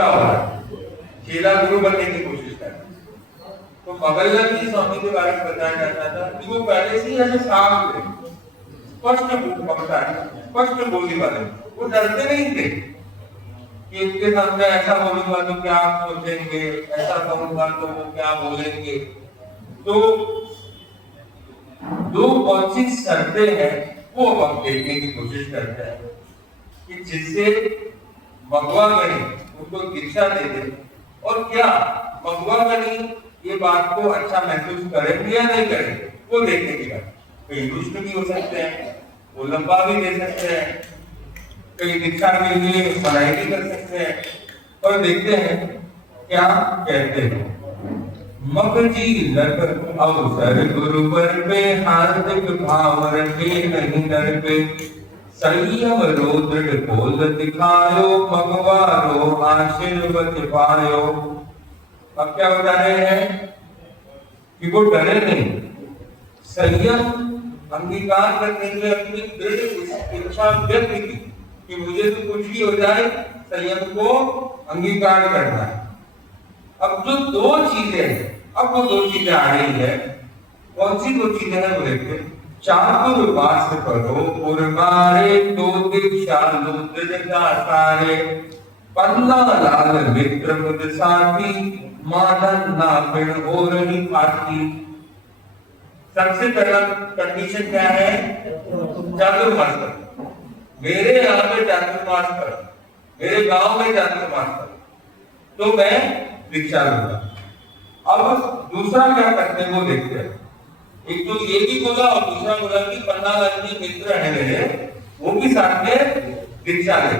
क्या हो रहा है, चेला गुरु बनने की कोशिश कर रहा है। तो मगलनाथ जी स्वामी के बारे में बताया जाता था कि वो पहले से ही ऐसे साफ थे, स्पष्ट स्पष्ट बोली वाले, वो डरते नहीं थे कि इनके सामने ऐसा बोलूंगा तो क्या सोचेंगे, ऐसा कहूंगा तो वो क्या बोलेंगे। तो दो कौन सी शर्तें हैं वो हम देखने की कोशिश करते हैं कि जिससे मगवा गणी उनको दीक्षा दे दे, और क्या मगवा गणी ये बात को अच्छा महसूस करेंगे या नहीं करेंगे वो देखने की बात। कई दुष्ट भी हो सकते हैं, वो लंबा भी दे सकते हैं, कई दीक्षा के लिए पढ़ाई भी कर सकते हैं। और देखते हैं क्या कहते हैं। मग जी लग अवसर गुरु पर पे, हार्दिक भाव रखे नहीं डर पे, संयम रो दृढ़ बोल दिखायो, मगवारो आशीर्वद पायो। अब क्या बता रहे हैं कि वो डरे नहीं, संयम अंगीकार करने के लिए अपनी दृढ़ इच्छा व्यक्त की कि मुझे तो कुछ भी हो जाए संयम को अंगीकार करना है। अब जो दो चीजें हैं, अब वो दो चीजें आ रही है, कौन सी दो चीजें हैं वो देखते हैं। चातुर्वास करो उर्मारे, दो दीक्षा लुद्रता सारे, पन्ना लाल मित्र मुद साथी, मानन ना पिण और ही पाती। सबसे पहला कंडीशन क्या है, चातुर्मास करो। मेरे यहाँ पे चातुर्मास करो, मेरे गांव में चातुर्मास करो तो मैं दीक्षा लूंगा। अब दूसरा क्या करते हैं वो देखते हैं। एक तो ये भी बोला और दूसरा बोला कि पन्ना लाल जी मित्र है मेरे, वो भी साथ में दीक्षा ले।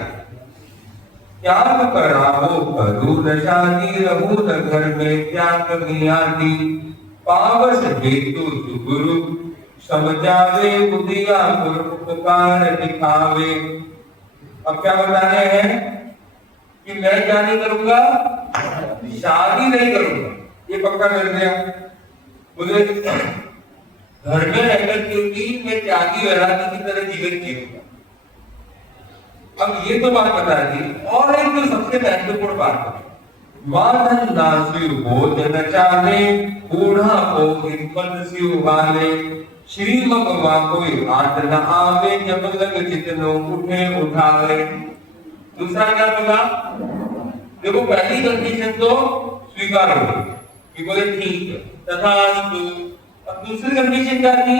त्याग करावो करू रशादी, रहू न घर में त्याग मियादी, पावस हेतु गुरु समझावे, बुधिया गुरु उपकार दिखावे। अब क्या बता रहे हैं कि मैं क्या नहीं करूंगा, शादी नहीं करूंगा, ये पक्का कर दिया। मुझे घर में रहकर के भी मैं त्यागी वैरागी की तरह जीवन जीऊंगा। अब ये तो बात बता दी, और एक जो सबसे महत्वपूर्ण बात है, माधन नासिव भोजन चाले, बूढ़ा को हिम्मत सिव वाले, श्री मगवा कोई हाथ न आवे, जब लग जितनो उठे उठावे। दूसरा क्या बोला, देखो पहली कंडीशन तो स्वीकार हो गई कि बोले ठीक है तथास्तु। अब दूसरी कंडीशन क्या थी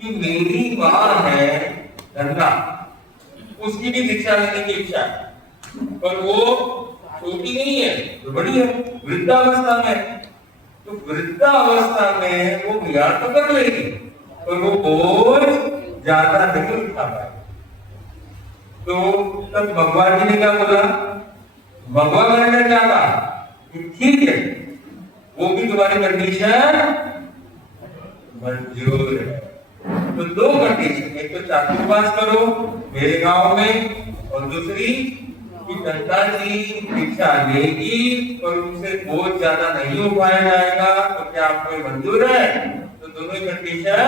कि मेरी मां है गंगा, उसकी भी दीक्षा लेने की इच्छा है, पर वो छोटी नहीं है, तो बड़ी है, वृद्धावस्था में। तो वृद्धावस्था में वो बिहार तो कर लेगी, पर वो बोझ ज्यादा नहीं उठा पाए। तो तब भगवान जी ने क्या बोला, भगवान ने क्या कहा कि ठीक है, वो भी तुम्हारी कंडीशन मंजूर है। तो दो कंडीशन, एक तो चातुर्मास करो मेरे गांव में, और दूसरी कि गंगा जी दीक्षा लेगी और उनसे बोझ ज्यादा नहीं हो पाया जाएगा, तो क्या आपको मंजूर है? तो दोनों कंडीशन।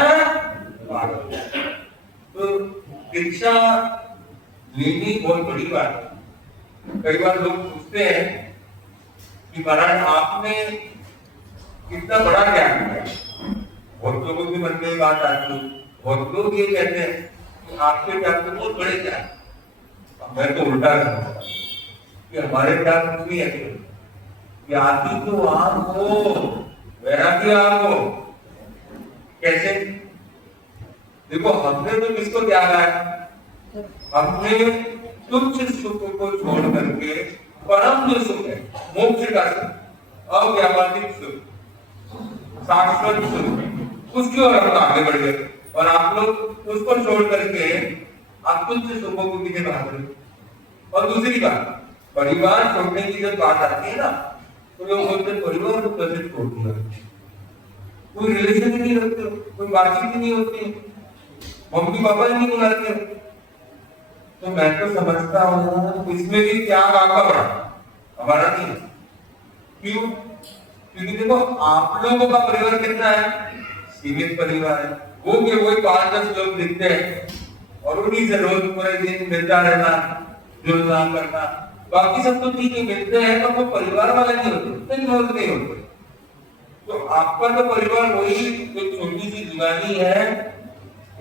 तो दीक्षा लेनी बहुत बड़ी बात है। कई बार लोग पूछते हैं कि महाराज आपने कितना बड़ा ज्ञान किया। बहुत लोगों के मन में बात आती है, बहुत लोग ये कहते हैं कि आपके ज्ञान तो बहुत बड़े ज्ञान। मैं तो उल्टा कहूँगा कि हमारे ज्ञान कुछ नहीं है कि आदि तो आप हो, वैरागी आप हो। कैसे? देखो हमने तो किसको त्यागा है, हमने तुच्छ सुख को छोड़ करके परम जो सुख है, मोक्ष का सुख, अव्यापादिक सुख, शाश्वत सुख, उसकी ओर हम आगे बढ़ गए। और आप लोग उसको छोड़ करके आप तुच्छ सुखों के पीछे भाग रहे। और दूसरी बात, परिवार छोड़ने की जब बात आती है ना, तो लोग बोलते हैं परिवार को कैसे छोड़ दिया, कोई रिलेशन ही नहीं रखते, कोई बातचीत ही नहीं होती, मम्मी पापा ही नहीं बुलाते। तो मैं तो समझता हूँ इसमें भी त्याग आपका बड़ा, हमारा नहीं। क्यों? क्योंकि देखो आप लोगों का परिवार कितना है, सीमित परिवार है। वो के वही 5-10 लोग दिखते हैं और उन्हीं से रोज पूरे दिन मिलता रहना, जुलना करना, बाकी सब तो ठीक है, मिलते हैं तो वो परिवार वाले नहीं होते, नहीं होते। तो आपका तो परिवार वही एक छोटी सी दीवानी है,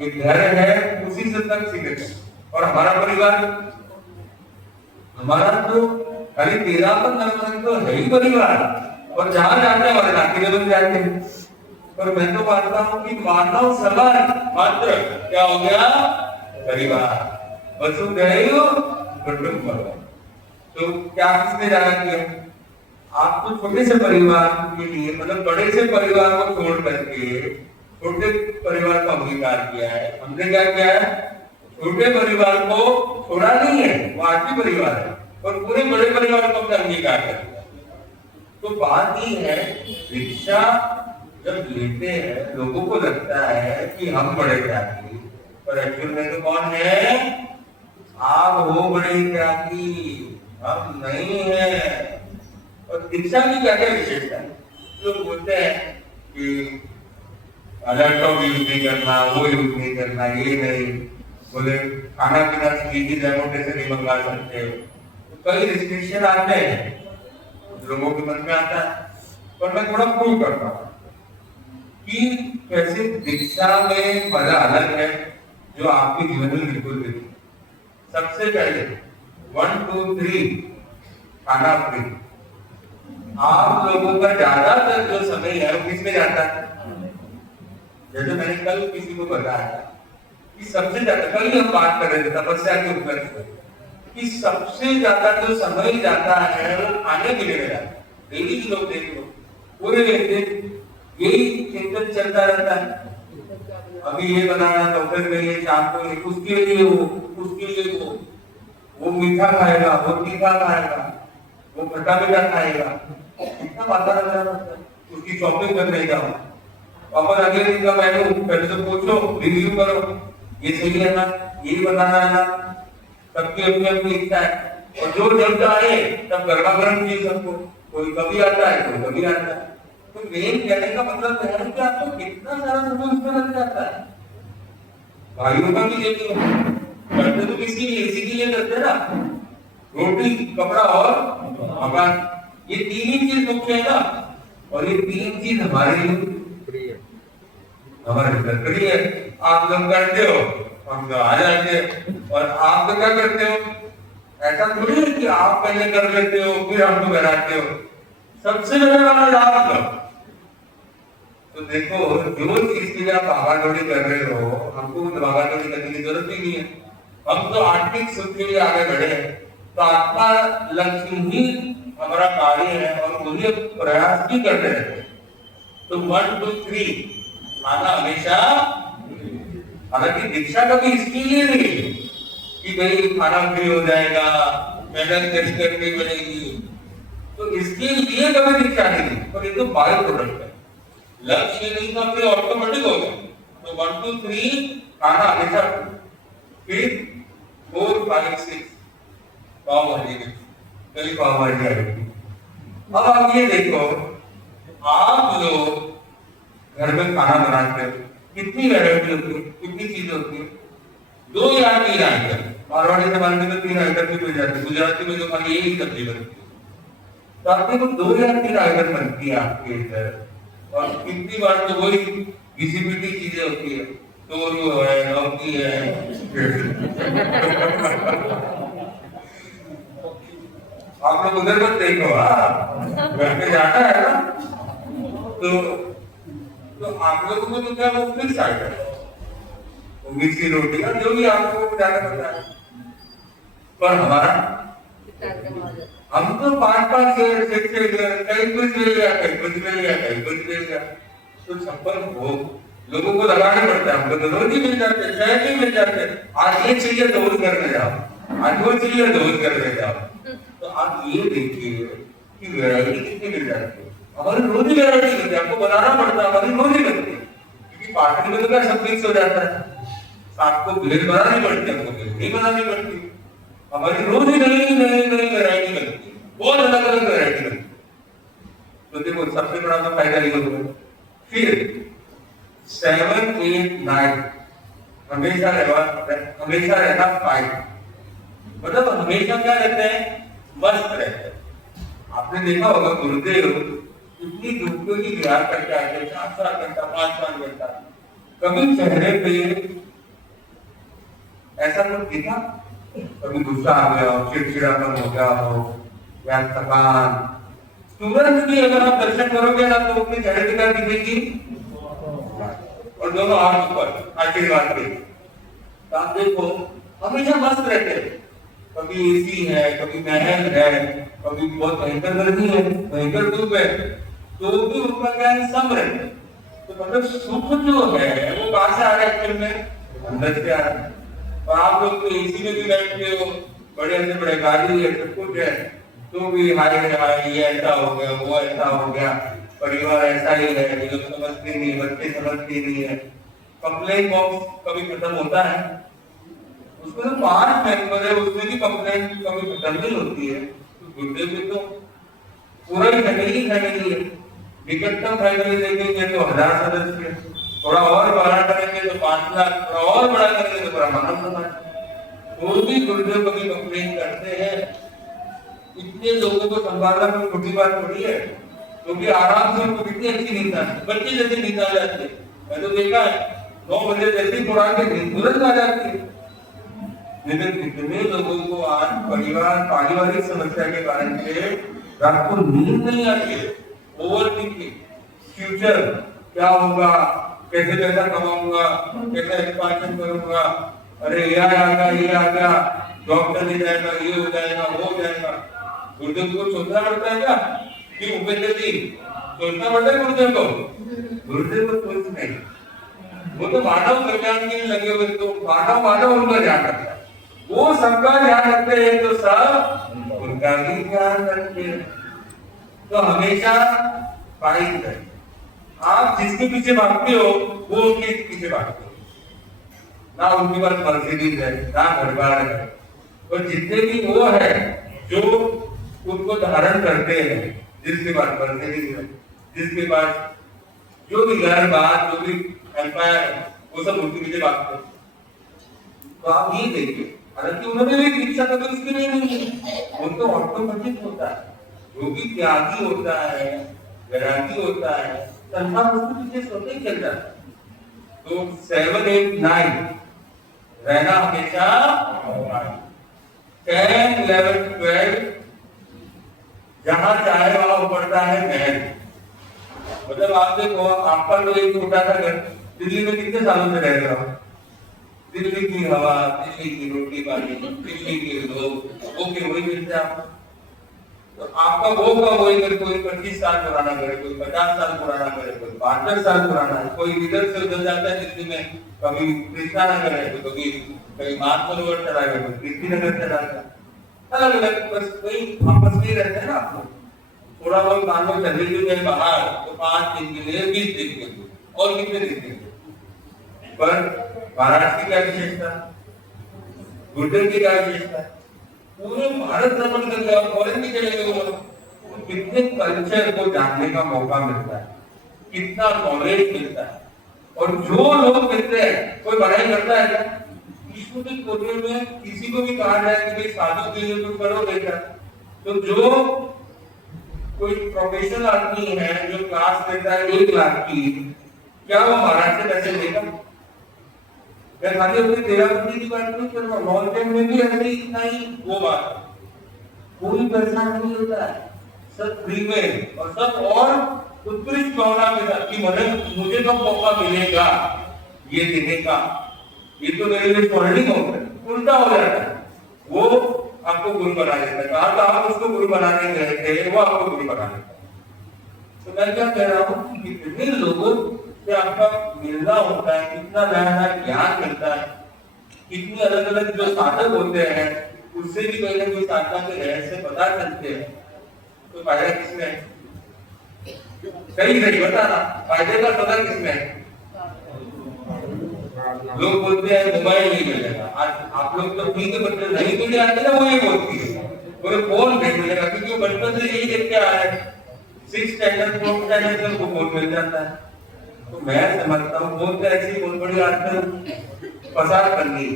एक घर है, उसी से तक सीमित है। और हमारा परिवार, हमारा तो खाली 13-15 तो है ही परिवार, और जहां जाते हैं वहां नाती बन जाते हैं। पर मैं तो मानता हूं कि मानव समाज मात्र क्या हो गया, परिवार। वसुधैव कुटुंबकम्। तो क्या किसने जाना किया? आप तो छोटे से परिवार के लिए, मतलब बड़े से परिवार को छोड़ करके छोटे परिवार का अंगीकार किया है। हमने क्या किया है? छोटे परिवार को छोड़ा नहीं है, वो आज भी परिवार है, और पूरे बड़े परिवार को अपना अंगीकार कर दिया। तो बात ये है, दीक्षा जब लेते हैं लोगों को लगता है कि हम बड़े त्यागी, पर एक्चुअल में तो कौन है? आप हो बड़े त्यागी, हम नहीं है। और दीक्षा की क्या क्या विशेषता है? लोग बोलते हैं कि लैपटॉप यूज नहीं करना, वो यूज नहीं करना, ये नहीं, बोले खाना पीना स्विगी जोमेटो से नहीं मंगा सकते। तो कई रिस्ट्रिक्शन आते हैं, लोगों के मन में आता है। पर मैं थोड़ा प्रूव करता हूँ कि कैसे दीक्षा में मजा अलग है, जो आपके जीवन में बिल्कुल नहीं। सबसे पहले 1 2 3 खाना फ्री। आप लोगों का ज्यादातर जो समय है वो किसमें जाता है? जैसे मैंने कल किसी को बताया कि सबसे ज्यादा, कल हम बात कर रहे थे तपस्या के ऊपर कि सबसे ज्यादा जो समय जाता है वो खाने के लिए जाता है। डेली की लोग देख लो, पूरे दिन यही चिंतन चलता रहता है। अभी ये बनाना, दोपहर में ये, शाम को ये, उसके लिए वो, उसके लिए वो मीठा खाएगा, वो तीखा खाएगा, वो खट्टा मीठा खाएगा, कितना बात रहता है। उसकी शॉपिंग करने जाओ, वापस अगले दिन का मेनू पहले तो पूछो, रिव्यू करो, ये सही है ना, ये बनाना है ना। सबकी अपनी अपनी इच्छा है, और जो जब आए तब गर्मा गर्म चाहिए सबको। कोई कभी आता है, कोई कभी आता है। तो मेन कहने का मतलब है कि आपको कितना सारा समय उसमें लग जाता है। भाइयों का भी देखिए, करते तो किसके लिए, इसी के लिए करते ना, रोटी, कपड़ा और मकान, ये तीन ही चीज मुख्य है ना। और ये तीन चीज हमारे लिए, हमारे लकड़ी है। आप लोग करते हो, हम तो आ जाते हैं। और आप तो क्या करते हो? ऐसा थोड़ी है कि आप पहले कर लेते हो फिर हमको कराते हो। सबसे पहले वाला आप लोग। तो देखो, जो चीज के लिए आप भागादौड़ी कर रहे हो, हमको भागादौड़ी करने की जरूरत ही नहीं है। हम तो आर्थिक सुख के लिए आगे बढ़े हैं। तो आत्मा लक्ष्य ही हमारा कार्य है, और मुझे प्रयास भी करते रहते हैं। तो 1 2 3 खाना हमेशा, हालांकि दीक्षा कभी इसके लिए नहीं कि भाई खाना फ्री हो जाएगा, मेहनत करनी पड़ेगी, तो इसके लिए कभी दीक्षा नहीं। पर ये तो बाय प्रोडक्ट है, लक्ष्य नहीं था फिर ऑटोमेटिक हो गया। तो 1 2 3 खाना हमेशा, फिर 4 5 6 पाव भाजी, कभी पाव भाजी आएगी। अब आप ये देखो, आप लोग घर में खाना बनाते हो, कितनी वैरायटी होती है, कितनी चीजें होती है? 2 या 3 आइटम। मारवाड़ी समाज में तो 3 आइटम भी मिल जाते हैं, गुजराती में तो खाली एक ही सब्जी बनती है। तो आपके को 2 या 3 आइटम बनती है आपके इधर, और कितनी बार तो वही घिसी पिटी चीजें होती है, तोरियो है, लौकी है। आप लोग उधर मत देखो, घर पे जाता है ना, तो आप लोगों को तो क्या वो फिक्स आइटम, वो मिर्ची रोटी का जो भी आपको ज्यादा पता है। पर हमारा, हम तो 5-5 कहीं कुछ मिल गया, कहीं कुछ मिल गया, कहीं कुछ मिल गया। तो 56 भोग लोगों को लगाना पड़ता है। हमको तो रोज ही मिल जाते, शहर ही मिल जाते। आज ये चाहिए तो वो करने जाओ, आज वो चाहिए तो वो करने जाओ। तो आप ये देखिए कि वैरायटी कितनी मिल जाती है। हमारी रोज ही वैरायटी मिलती है, आपको बनाना पड़ता है, हमारी रोज ही बनती है। क्योंकि पार्टी में तो क्या सब मिक्स हो जाता है, आपको भेल बनानी पड़ती है, हमको भेल नहीं बनानी पड़ती। हमारी रोज ही नई नई नई वैरायटी बनती है, बहुत अलग अलग वैरायटी बनती है। तो देखो, सबसे बड़ा तो फायदा ये होगा। फिर 7 8 9 हमेशा रहना 5, मतलब हमेशा क्या रहते हैं, मस्त रहते हैं। आपने देखा होगा गुरुदेव इतनी डूबों की विहार करके आते, 4-4 घंटा 5-5 घंटा, कभी चेहरे पे ऐसा कुछ दिखा? कभी गुस्सा आ गया हो, चिड़चिड़ापन हो गया हो या थकान? तुरंत भी अगर आप दर्शन करोगे ना तो अपने चेहरे पे क्या दिखेगी? और दोनों हाथ ऊपर आशीर्वाद के। तो आप देखो हमेशा मस्त रहते हैं। कभी एसी है, कभी महल है, कभी बहुत भयंकर गर्मी है, भयंकर धूप है, तो भी उनका क्या है, सम रहते हैं। तो मतलब सुख जो है वो कहां से आ रहा है? एक्चुअल में अंदर से आ रहा है। और आप लोग तो एसी में भी बैठते हो, बड़े से बड़े गाड़ी है, सब कुछ है, तो भी हाय हाय ये ऐसा हो गया, वो ऐसा हो गया, परिवार ऐसा ही है, ये लोग समझते नहीं, बच्चे समझते नहीं है। कंप्लेन बॉक्स कभी खत्म होता है? उसमें तो 5 मेंबर है, उसमें भी कंप्लेन कभी खत्म नहीं होती है। तो गुरुदेव में तो पूरा ही फैमिली है। निकटतम फैमिली देखेंगे तो 1000 सदस्य, थोड़ा और बड़ा करेंगे तो 5 लाख, थोड़ा और बड़ा करेंगे तो पूरा मानव समाज। वो भी गुरुदेव कभी कंप्लेन करते हैं। इतने लोगों को संभालना कोई छोटी बात थोड़ी है, क्योंकि आराम से उनको कितनी अच्छी नींद आती है, बच्चे जैसे नींद आ जाती है। मैं तो देखा है 9 बजे जैसे ही उड़ा के तुरंत आ जाती है। लेकिन कितने लोगों को आज परिवार पारिवारिक समस्या के कारण से रात को नींद नहीं आती है। ओवर थिंकिंग, फ्यूचर क्या होगा, कैसे पैसा कमाऊंगा, कैसे एक्सपांशन करूंगा, अरे ये आ गया, जॉब चले जाएगा, ये हो जाएगा, वो हो जाएगा। गुरुदेव को सोचना पड़ता है क्या? कि उपेंद्र जी सोचना पड़ता है गुरुदेव को? गुरुदेव को सोच नहीं, वो तो मानव कल्याण के लिए लगे हुए, तो मानव उनका ध्यान रखता है। वो सबका ध्यान रखते हैं तो सब उनका भी ध्यान रखते हैं। तो हमेशा फाइट है। आप जिसके पीछे भागते हो वो उनके पीछे भागते हो। ना उनके पास मर्सिडीज है, ना घर बार है, और जितने भी वो है जो उनको धारण करते हैं, जिसके पास मर्सिडीज है, जिसके पास जो भी घर बार, जो भी एम्पायर है, वो सब उनके पीछे भागते हैं। तो आप ये देखिए, हालांकि उन्होंने भी दीक्षा कभी इसके लिए नहीं है, उनको ऑटोमेटिक होता है। जो भी त्यागी होता है, वैरागी होता है, संसार उसके पीछे सोते ही चल जाता है। तो 7, 8, 9 रहना हमेशा 10, 11, 12 जहां चाहे वहां उपड़ता है महल। मतलब आप देखो, आपका तो एक छोटा सा घर, दिल्ली में कितने सालों से रह रहे हो? दिल्ली की हवा, दिल्ली की रोटी पानी, दिल्ली के लोग, वो के वही मिलते आपको। तो आपका वो का वही घर, कोई 25 साल पुराना घर, कोई 50 साल पुराना घर, कोई 62 साल पुराना है, कोई इधर से उधर जाता है दिल्ली में, कभी कृष्णा नगर है, तो कभी कहीं मानसरोवर चला गया, कोई कृष्ण नगर चला गया, अलग अलग, बस कोई आपस में ही रहते हैं ना। आप लोग थोड़ा बहुत मान लो चले भी गए बाहर तो 5 दिन के लिए, 20 दिन के लिए, और कितने दिन के लिए। पर महाराज की क्या विशेषता, गुरुदेव की क्या विशेषता? पूरे भारत भ्रमण कर गया, फॉरेन भी चले गए, तो कितने कल्चर को जानने का मौका मिलता है, कितना नॉलेज मिलता है। और जो लोग मिलते हैं, कोई पढ़ाई करता है क्या? विश्व के कोने में किसी को भी कहा जाए कि भाई साधु के लिए कुछ करो बेटा, तो जो कोई प्रोफेशनल आदमी है जो क्लास देता है 1 लाख की, क्या वो महाराज से पैसे लेगा? मैं खाली अपनी तेरापति की बात नहीं कर रहा, नॉर्थ में भी ऐसे इतना ही वो बात, कोई पैसा नहीं होता है, सब फ्री में, और सब और उत्कृष्ट भावना के साथ कि मुझे कब मौका मिलेगा ये देने का। ये तो मेरे लिए स्वर्णिम होता है, उल्टा हो जाता है। वो आपको गुरु बना देता है, कहा था आप उसको गुरु बनाने गए थे, वो आपको गुरु बना देता है। तो मैं क्या कह रहा हूँ कि कितने लोगों से आपका मिलना होता है, कितना नया नया ज्ञान मिलता है, कितने अलग अलग जो साधक होते हैं उससे भी कोई ना कोई साधना के रहस्य पता चलते हैं। तो फायदा किसमें है? सही सही बताना, फायदे का पता किसमें है? लोग बोलते हैं मोबाइल नहीं मिलेगा, आज आप लोग तो ठीक है, बच्चे नहीं मिले आते ना, वो ये बोलती है बोले फोन नहीं मिलेगा, क्योंकि वो बचपन से यही देख के आ रहे हैं, 6 स्टैंडर्ड 4 स्टैंडर्ड से उनको फोन मिल जाता है। तो मैं समझता हूँ फोन तो ऐसी बहुत बड़ी आजकल फसाद करनी है,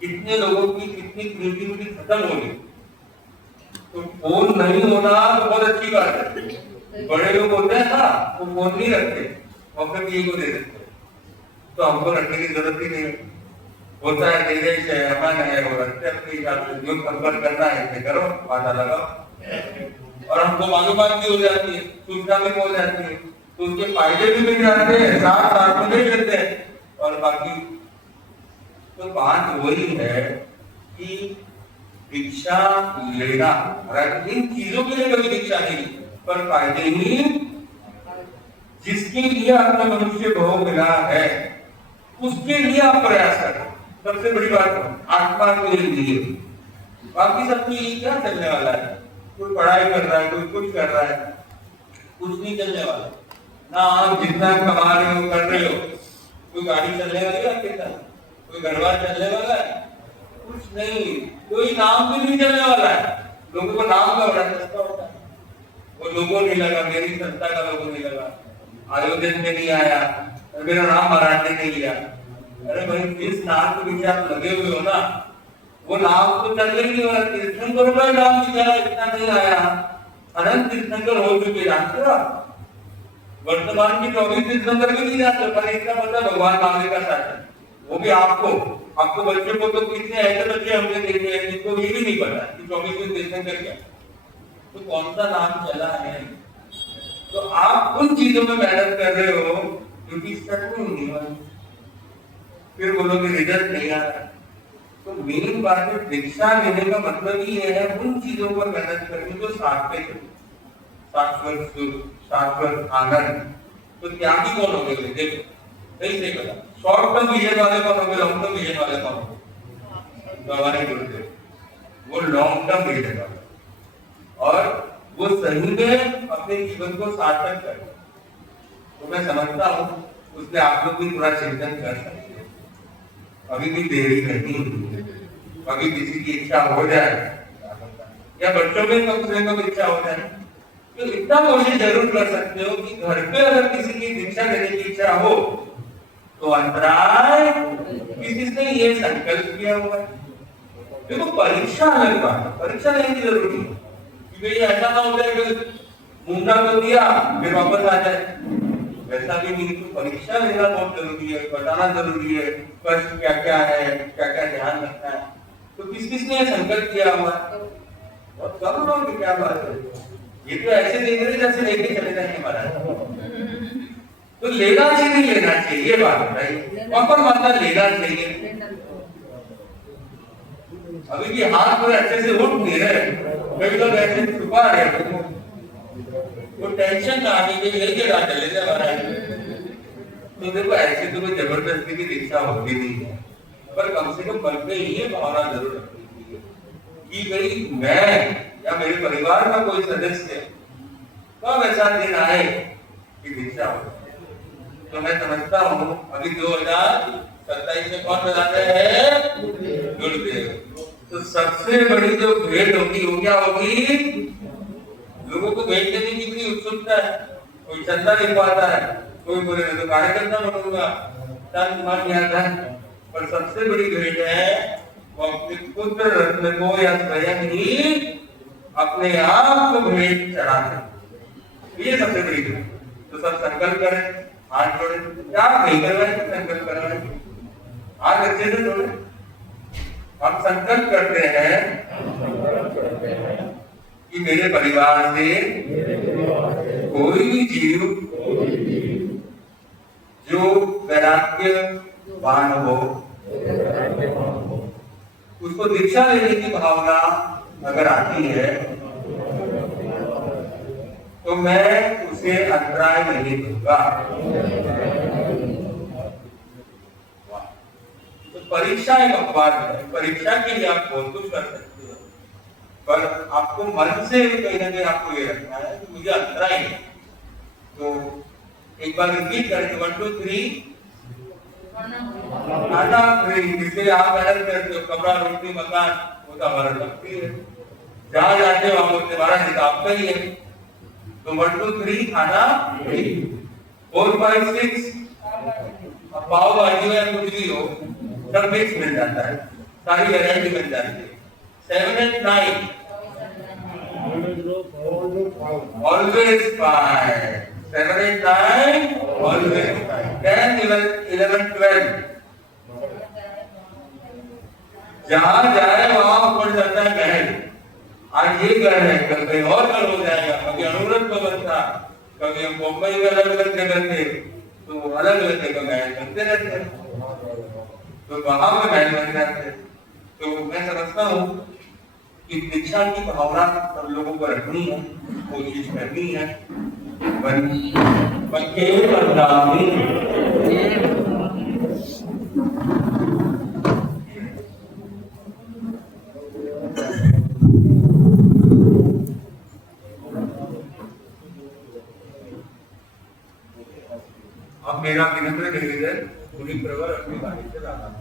कितने लोगों की कितनी क्रिएटिविटी खत्म हो गई। तो फोन नहीं होना तो बहुत अच्छी बात है। बड़े लोग होते हैं ना, वो फोन नहीं रखते, अपने पीए को दे देते, तो हमको रखने की जरूरत ही नहीं होता है। देश है, अमन है, वो रखते अपने हिसाब से, जो संपर्क करना है इसे करो, पता लगाओ, और हमको मालूमात भी हो जाती है, सूचना भी हो जाती है, तो उसके फायदे भी मिल जाते हैं, साथ साथ में ले लेते हैं। और बाकी तो बात वही है कि दीक्षा लेना, इन चीजों के लिए कभी दीक्षा नहीं, पर फायदे ही जिसके लिए आपका मनुष्य भाव मिला है उसके लिए आप प्रयास करें। सबसे बड़ी बात आत्मा के लिए, बाकी सब चीज क्या चलने वाला है, कोई पढ़ाई कर रहा है, कोई कुछ कर रहा है, कुछ नहीं चलने वाला ना। आप जितना कमा रहे हो कर रहे हो, कोई गाड़ी चलने वाली है आपके साथ, कोई घरबार चलने वाला है, कुछ नहीं, कोई नाम भी नहीं चलने वाला है। लोगों को नाम का बड़ा सस्ता होता है, वो लोगों नहीं लगा, मेरी संस्था का लोगो नहीं लगा, आयोजन में नहीं आया, मेरा नाम मराठी नहीं लिया। अरे भाई, जिस नाम के पीछे आप लगे हुए हो ना, वो नाम तो चल रही है, तीर्थंकर का नाम दिखा, इतना नहीं आया, अनंत तीर्थंकर हो चुके, जानते हो आप? वर्तमान की 24 तीर्थंकर भी नहीं जानते, पर इसका मतलब भगवान मांगे का शासन, वो भी आपको बच्चों को तो कितने ऐसे बच्चे हमने देखे हैं जिनको ये भी नहीं पता कि 24 तीर्थंकर क्या, तो कौन सा नाम चला है। तो आप उन चीजों में मेहनत कर रहे हो क्योंकि सच में नहीं हुआ, फिर बोलोगे रिजल्ट नहीं आ रहा। तो मेन बात है, दीक्षा लेने का मतलब ही है उन चीजों पर मेहनत करनी जो शाश्वत आनंद। तो त्यागी कौन हो गए? देखो सही से कहा, शॉर्ट टर्म विजन वाले कौन हो गए, लॉन्ग टर्म विजन वाले कौन हो गए? हमारे गुरुदेव, वो लॉन्ग टर्म विजन वाले, और वो सही में अपने जीवन को सार्थक करे। तो मैं समझता हूँ उसमें आप लोग भी थोड़ा चिंतन कर सकते हैं, अभी भी देरी नहीं, अभी किसी की इच्छा हो जाए या बच्चों में कम से कम इच्छा हो जाए, तो इतना कोशिश जरूर कर सकते हो कि घर पे अगर किसी की दीक्षा लेने की इच्छा हो तो अंतराय किसी से ये संकल्प किया हुआ है। देखो परीक्षा अलग बात है, परीक्षा लेने की जरूरी है कि भाई ऐसा ना हो जाए कि मुंडा तो दिया फिर वापस आ जाए, वैसा भी नहीं। तो परीक्षा लेना बहुत जरूरी है, बताना जरूरी है कष्ट क्या क्या है, क्या क्या ध्यान रखना है। तो किस किसने संकल्प किया हुआ है, बहुत कम लोग, क्या बात है, ये तो ऐसे देख रहे जैसे लेके चले जाएंगे महाराज। तो लेना चाहिए नहीं लेना चाहिए, ये बात बताइए, कौन माता लेना चाहिए? अभी भी हाथ पूरे अच्छे से उठ नहीं रहे, कई लोग ऐसे छुपा रहे, वो टेंशन ना आने के लिए लेके चले जाए महाराज। तो देखो ऐसे तो कोई जबरदस्ती की दीक्षा होती नहीं है, पर कम से कम मन में ये भावना जरूर रखनी चाहिए कि भाई मैं या मेरे परिवार का कोई सदस्य कब ऐसा दिन आए कि दीक्षा हो। तो मैं समझता हूँ अभी 2027 में कौन बताते हैं? गुरुदेव। तो सबसे बड़ी जो भेंट होगी वो क्या होगी? लोगों को भेंट देने की बड़ी उत्सुकता है, कोई चंदा नहीं पाता है, कोई बोले तो कार्यकर्ता बनूंगा, तन मन या धन, पर सबसे बड़ी भेंट है वो अपने पुत्र रत्न को या स्वयं ही अपने आप को भेंट चढ़ाते, ये सबसे बड़ी भेंट। तो सब संकल्प करें, हाथ जोड़े, क्या नहीं कर रहे हैं, संकल्प कर रहे हैं, हाथ अच्छे से जोड़े। हम संकल्प करते हैं कि मेरे परिवार से कोई भी जीव जो वैराग्यवान हो, उसको दीक्षा लेने की भावना अगर आती है तो मैं उसे अंतराय नहीं दूंगा। तो परीक्षा एक अपवाद है, परीक्षा के लिए आप बहुत कुछ कर सकते हो, पर आपको मन से कहीं ना कहीं आपको ये रखना है कि मुझे अंतराय है। तो एक बार रिपीट करेंगे, 1 2 3 खाना फ्री, जिसे आप मेहनत करते हो, कपड़ा रोटी मकान वो तो हमारा शक्ति है, जहाँ जाते हो हम उससे हमारा हिसाब का ही है। तो 1 2 3 खाना फ्री, 4 5 6 पाव भाजी या कुछ भी हो सब मिक्स मिल जाता है, सारी वैरायटी मिल जाती है। 7 8 9 always 5. 7, 8, 9, always 5. 10, 11, 12. जहां जाए वहां ऊपर जाता है महल। आज ये घर है, कल कहीं और घर हो जाएगा, कभी अनुरूप भवन था, कभी हम मुंबई में अलग अलग जगह थे, तो अलग अलग जगह महल बनते रहते हैं, तो वहां में महल बन जाते हैं। तो मैं समझता हूँ कि दीक्षा की भावना सब लोगों को रखनी है, कोशिश करनी है। अब मेरा विनम्र निवेदन पूरी प्रवर अपनी बारी से रहा।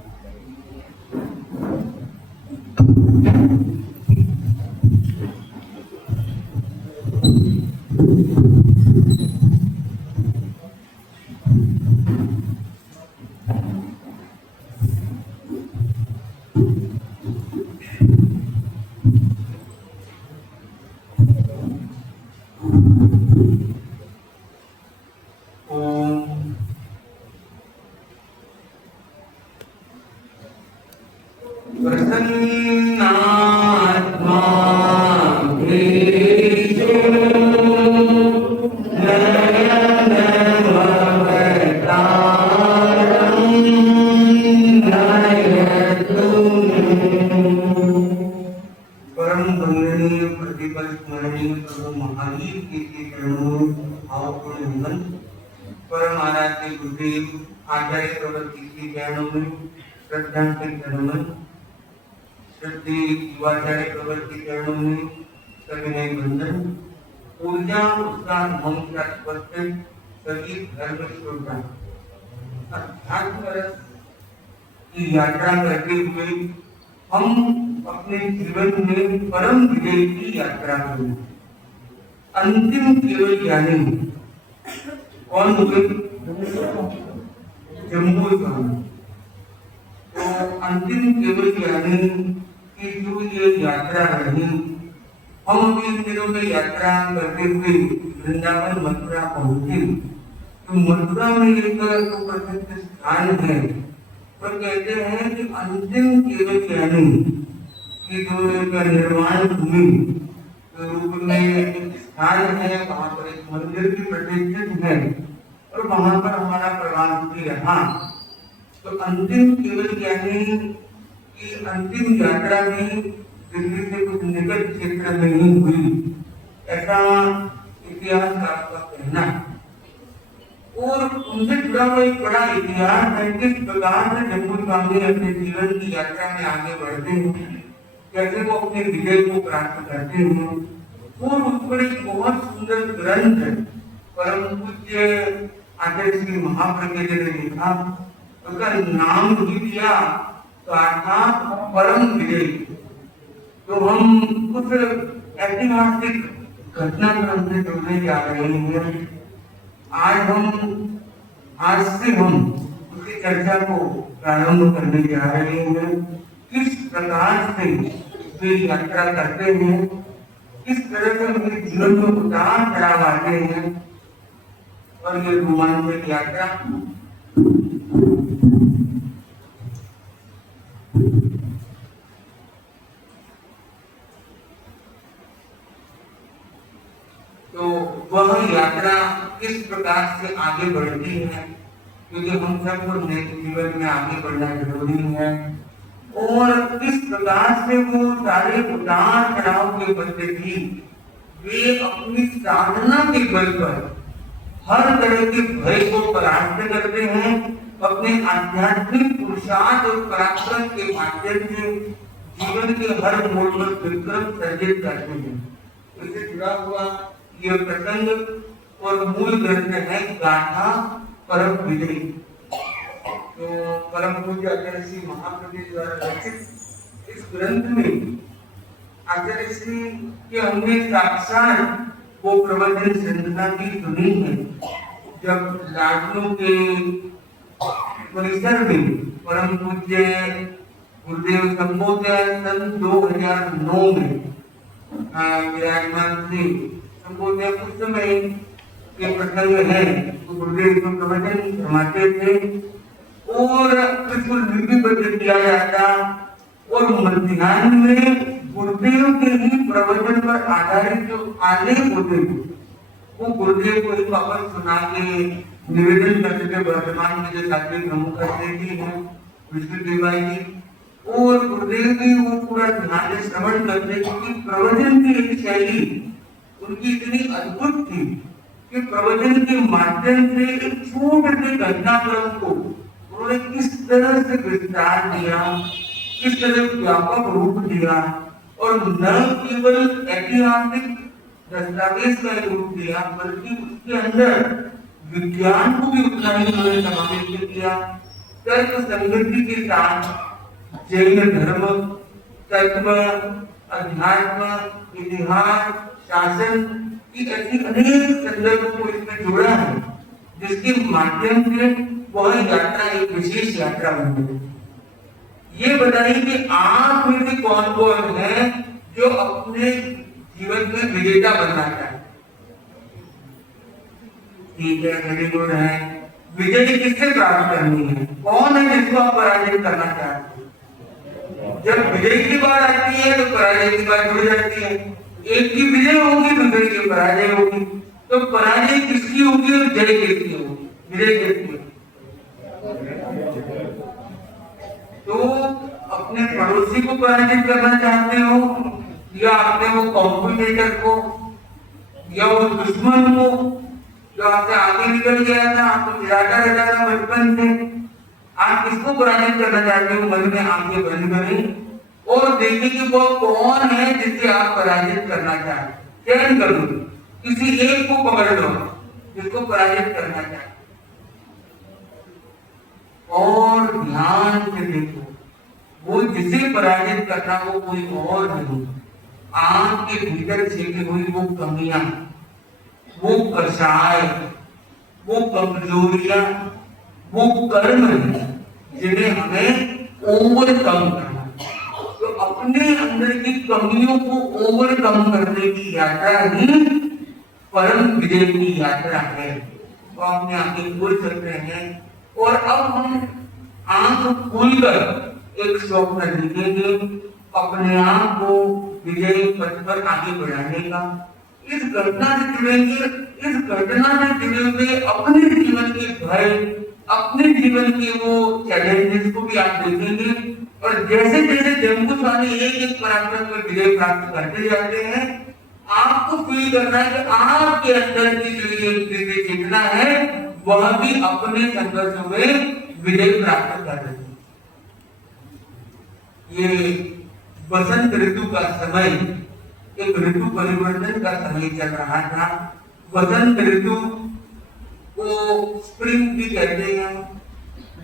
परम आराध्य गुरुदेव आचार्य प्रवृत्ति के ज्ञानों में श्रद्धांजलि धर्मन श्रद्धे युवाचार्य प्रवृत्ति चरणों में सविनय बंधन ऊर्जा उत्साह मन का स्वस्थ सभी धर्म श्रोता अध्यात्म रस की यात्रा करते हुए हम अपने जीवन में परम विजय की यात्रा करें। अंतिम केवल ज्ञानी कौन हुए? जम्बू स्वामी। तो अंतिम केवल ज्ञानी की जो ये यात्रा रही, हम अभी इन दिनों में यात्रा करते हुए वृंदावन मथुरा पहुंचे। तो मथुरा में एक तो प्रसिद्ध स्थान है, पर कहते हैं कि अंतिम केवल ज्ञानी की जो निर्माण भूमि रूप में स्थान है, वहां पर एक मंदिर भी प्रतिष्ठित है और वहां पर हमारा प्रवास भी रहा। तो अंतिम केवल ज्ञानी की अंतिम यात्रा भी दिल्ली से कुछ निकट क्षेत्र में ही हुई, ऐसा इतिहास का कहना। और उनसे जुड़ा हुआ एक बड़ा इतिहास है, किस प्रकार से जम्मू स्वामी अपने जीवन की यात्रा में आगे बढ़ते हैं, कैसे वो अपने विजय को प्राप्त करते हैं। और उस पर एक बहुत सुंदर ग्रंथ परम पूज्य आचार्य श्री महाप्रज्ञ जी ने लिखा, उसका नाम भी दिया गाथा परम विजय। तो हम उस ऐतिहासिक घटनाक्रम से जुड़ने जा रहे हैं। आज से हम उसकी चर्चा को प्रारंभ करने जा रहे हैं। किस प्रकार से वे यात्रा करते हैं, किस तरह से उनके जीवन में उतार चढ़ाव आते हैं, और ये रोमांचक यात्रा तो वह यात्रा किस प्रकार से आगे बढ़ती है, क्योंकि हम सबको जीवन में आगे बढ़ना जरूरी है। और किस प्रकार से वो सारे उतार चढ़ाव के बदले भी वे अपनी साधना के बल पर हर तरह के भय को परास्त करते हैं, अपने आध्यात्मिक पुरुषार्थ और पराक्रम के माध्यम से जीवन के हर मोड़ पर विक्रम सर्जित करते हैं। इससे जुड़ा हुआ यह प्रसंग और मूल ग्रंथ है गाथा परम विजय। तो परम पूज्य आचार्य श्री महाप्रज्ञ द्वारा रचित इस ग्रंथ में आचार्य श्री के हमने साक्षात वो प्रवचन संध्या की सुनी है, जब लाडनों के परिसर में परम पूज्य गुरुदेव संबोधन सन 2009 में विराजमान थे। हमको जब उस समय के प्रसंग है तो गुरुदेव को प्रवचन फरमाते थे और बिल्कुल लिपिबद्ध किया जाता और मध्याह्न में गुरुदेव के ही प्रवचन पर आधारित जो आलेख होते थे वो गुरुदेव को एक वापस सुना के निवेदन करते थे। वर्तमान में जो साथी प्रमुख करते थे विष्णु देवाई जी और गुरुदेव भी वो पूरा ध्यान से श्रवण करते क्योंकि प्रवचन की एक शैली उनकी इतनी अद्भुत थी कि प्रवचन के माध्यम से एक छोटे से घटनाक्रम को उन्होंने किस तरह से विस्तार दिया, किस तरह व्यापक रूप दिया और न केवल ऐतिहासिक दस्तावेज का रूप दिया बल्कि उसके अंदर विज्ञान को भी उतना ही उन्होंने समावेश किया। तर्क संगति के साथ जैन धर्म, तत्व, अध्यात्म, इतिहास, शासन की ऐसी अनेक संदर्भों को इसमें जोड़ा है जिसके माध्यम से वह यात्रा एक विशेष यात्रा बन गई। ये बताइए कि आप में से कौन कौन है जो अपने जीवन में विजेता बनना चाहते? ठीक है, वेरी गुड है। विजय किससे प्राप्त करनी है? कौन है जिसको आप पराजित करना चाहते हैं? जब विजय की बात आती है तो पराजय की बात जुड़ जाती है। एक की विजय होगी दूसरे की पराजय होगी, तो पराजय किसकी होगी और जय किसकी होगी? विजय किसकी होगी? तो अपने पड़ोसी को पराजित करना चाहते हो या अपने वो कॉम्पिटिटर को या वो दुश्मन को जो आपसे आगे निकल गया था, आपको चिढ़ाता रहता था बचपन से, आप किसको पराजित करना चाहते हो? मन में आंखें बंद करें और देखिए कि वो कौन है जिससे आप पराजित करना चाहते। चयन कर लो, किसी एक को पकड़ लो जिसको पराजित करना चाहते और ध्यान से देखो वो जिसे पराजित करना वो कोई और नहीं, आंख के भीतर छिपी हुई वो कमियां, वो कषाय, वो कमजोरियां, वो कर्म है जिन्हें हमें ओवरकम करना। तो अपने अंदर की कमियों को ओवरकम करने की यात्रा ही परम विजय की यात्रा है। तो अपने आंखें खोल सकते हैं और अब हम आंख खोलकर एक स्वप्न देखेंगे अपने आप को विजय पथ पर आगे बढ़ाने का। इस घटना से जुड़ेंगे, इस घटना से जुड़े हुए अपने जीवन के भय, अपने जीवन के वो चैलेंजेस को भी आप देखेंगे और जैसे जैसे जम्मू स्वामी एक एक पराक्रम में विजय प्राप्त करते जाते हैं आपको फील करना है कि आपके अंदर की जो ये दिव्य चेतना है वह भी अपने संघर्ष में विजय प्राप्त कर रही है। ये बसंत ऋतु का समय एक ऋतु परिवर्तन का समय चल रहा था। बसंत ऋतु को स्प्रिंग भी कहते हैं,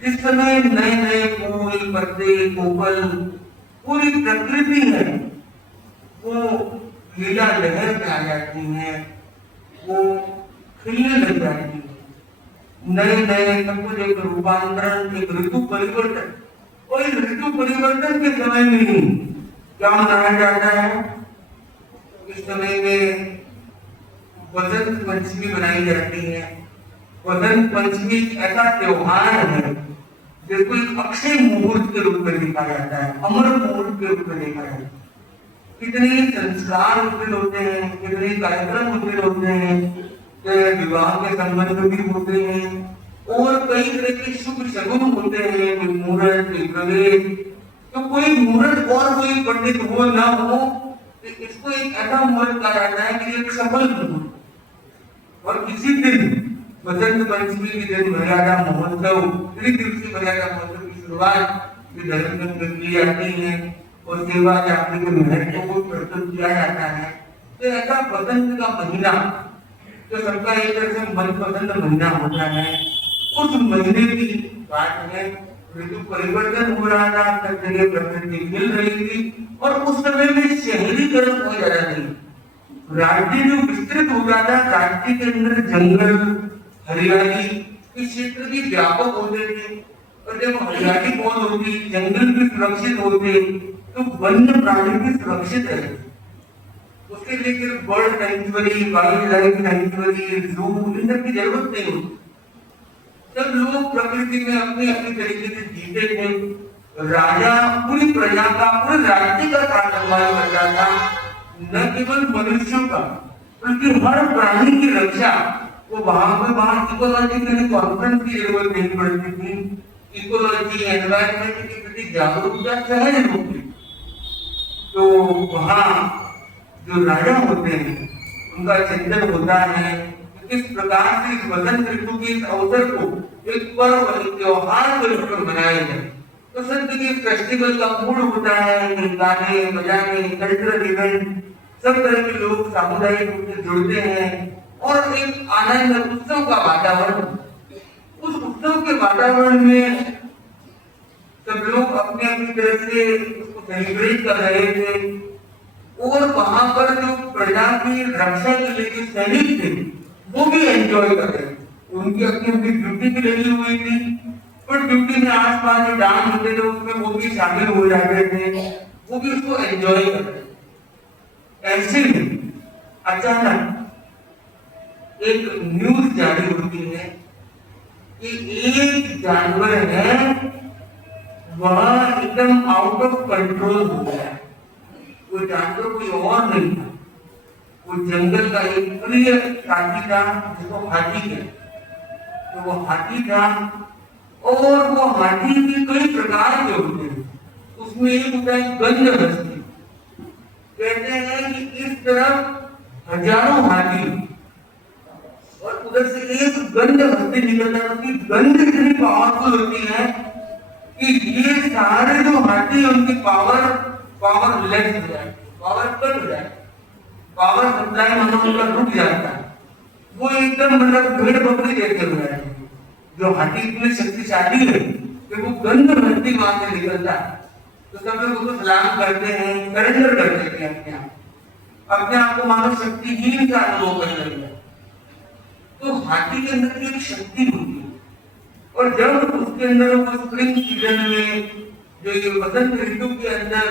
जिस समय नए नए फूल, पत्ते, कोपल, पूरी प्रकृति है वो लीला लहर में आ जाती है, वो खिलने लग जाती है। नए नए सब कुछ एक रूपांतरण, एक ऋतु परिवर्तन। और इस ऋतु परिवर्तन के समय में ही क्या मनाया जाता है? इस समय में बसंत पंचमी मनाई जाती है। बसंत पंचमी ऐसा त्योहार है जिसको एक अक्षय मुहूर्त के रूप में देखा जाता है, अमर मुहूर्त के रूप में देखा जाता है। कितने संस्कार उत्पन्न होते हैं, कितने कार्यक्रम उत्पन्न होते हैं, विवाह के संबंध भी होते हैं और कई तरह के शुभ शगुन होते हैं, कोई मुहूर्त, कोई प्रवेश। तो कोई मुहूर्त और कोई पंडित हो ना हो, तो इसको एक ऐसा मुहूर्त कहा जाता है कि एक सफल मुहूर्त। और इसी दिन बसंत पंचमी के दिन मर्यादा महोत्सव, त्रिदिवसीय मर्यादा महोत्सव की शुरुआत धर्म में की जाती है और सेवा के आपके महत्व को प्रस्तुत किया जाता है। तो ऐसा बसंत का महीना तो सबका एक तरह से मनपसंद महीना होता है। उस महीने की बात है, ऋतु परिवर्तन हो रहा था, सब जगह प्रकृति खिल रही थी और उस समय में शहरीकरण हो जा रहा थी। राज्य जो विस्तृत हो रहा था, राज्य के अंदर जंगल, हरियाली इस क्षेत्र भी व्यापक होते थे और जब हरियाली बहुत होती, जंगल भी सुरक्षित होते तो वन्य प्राणी भी सुरक्षित रहते। उसके लिए सिर्फ bird sanctuary, wild life sanctuary, जू, इन सब की जरूरत नहीं होती। सब लोग प्रकृति में अपनी अपनी तरीके से जीते थे। राजा पूरी प्रजा का, पूरे राज्य का साथ करता था, न केवल मनुष्यों का बल्कि हर प्राणी की रक्षा। वो वहां इकोलॉजी के लिए कॉन्फ्रेंस की जरूरत नहीं पड़ती थी। इकोलॉजी, एनवायरमेंट के प्रति जागरूकता सहज रूप में। तो वहाँ जो राजा होते हैं उनका चिंतन होता है कि किस प्रकार से इस वसंत ऋतु के इस अवसर को एक पर्व, एक त्योहार के रूप में मनाया जाए। तो सत्य के फेस्टिवल का मूड होता है, गाने बजाने, कल्चरल इवेंट, सब तरह के लोग सामुदायिक रूप से जुड़ते हैं और एक आनंद उत्सव का वातावरण। उस उत्सव के वातावरण में सब लोग अपने अपनी तरह से उसको सेलिब्रेट कर रहे थे और वहां पर जो प्रजा की रक्षा के लिए जो सैनिक थे वो भी एंजॉय कर रहे थे। उनकी अपनी अपनी ड्यूटी भी लगी हुई थी, पर ड्यूटी में आसपास जो डांस होते थे उसमें वो भी शामिल हो जाते थे, वो भी उसको एंजॉय कर रहे थे। ऐसे में अचानक एक न्यूज जारी होती है कि एक जानवर है वह एकदम आउट ऑफ कंट्रोल हो गया। वो जानवर कोई और नहीं था, वो जंगल का एक प्रिय साथी था जिसको हाथी कहते। तो वो हाथी था और वो हाथी के कई प्रकार के होते हैं। उसमें एक होता है गंध हस्ती। कहते हैं कि इस तरफ हजारों हाथी और उधर से एक गंध हस्ती निकलता है। उसकी गंध इतनी पावरफुल होती है कि ये सारे जो हाथी उनकी पावर लेस हो जाए, पावर कट हो जाए, पावर सप्लाई मानो उनका रुक जाता है। वो एकदम मतलब भेड़ बकरी जैसे हो जाए। जो हाथी इतने शक्तिशाली है कि वो गंध हस्ती वहां से निकलता है तो सब लोग उसको सलाम करते हैं, सरेंडर कर देते हैं अपने आप को मानो शक्तिहीन का अनुभव करने लगता है। तो हाथी के अंदर एक शक्ति होती है और जब उसके अंदर वो स्प्रिंग सीजन में जो ये वसंत ऋतु के अंदर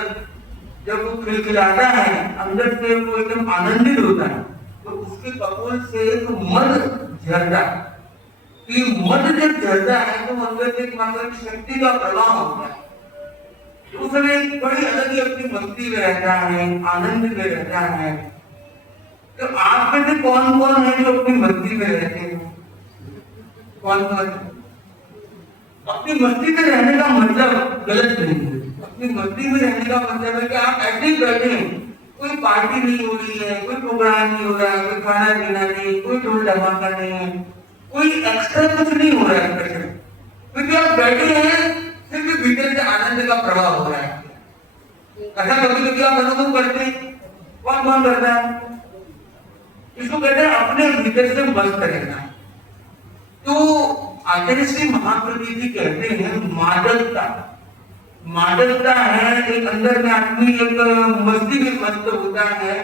जब वो खिलखिलाता है, अंदर से वो एकदम आनंदित होता है, तो उसके कपोल से एक मद झरता है। तो ये मद जब झरता है तो अंदर से एक मात्र शक्ति का प्रवाह होता है। तो उस समय बड़ी अलग ही अपनी मस्ती में रहता है, आनंद में रहता है। तो आप में से कौन कौन है जो अपनी मस्ती में रहते हैं? कौन कौन? अपनी मस्ती में रहने का मतलब गलत नहीं है। अपनी मस्ती में रहने का मतलब है कि आप ऐसे ही बैठे हैं, कोई पार्टी नहीं हो रही है, कोई प्रोग्राम नहीं हो रहा है, कोई खाना पीना नहीं, कोई ढोल धमाका नहीं है, कोई एक्स्ट्रा कुछ नहीं हो रहा है, क्योंकि आप बैठे हैं, सिर्फ भीतर से आनंद का प्रवाह हो रहा है। ऐसा कभी कभी आप अनुभव करते हैं? कौन कौन करता है? इसको कहते हैं अपने भीतर से मस्त रहना। तो आचार्य श्री महाप्रभु जी कहते हैं मादकता। मादकता है एक अंदर में आदमी एक मस्ती में मस्त होता है।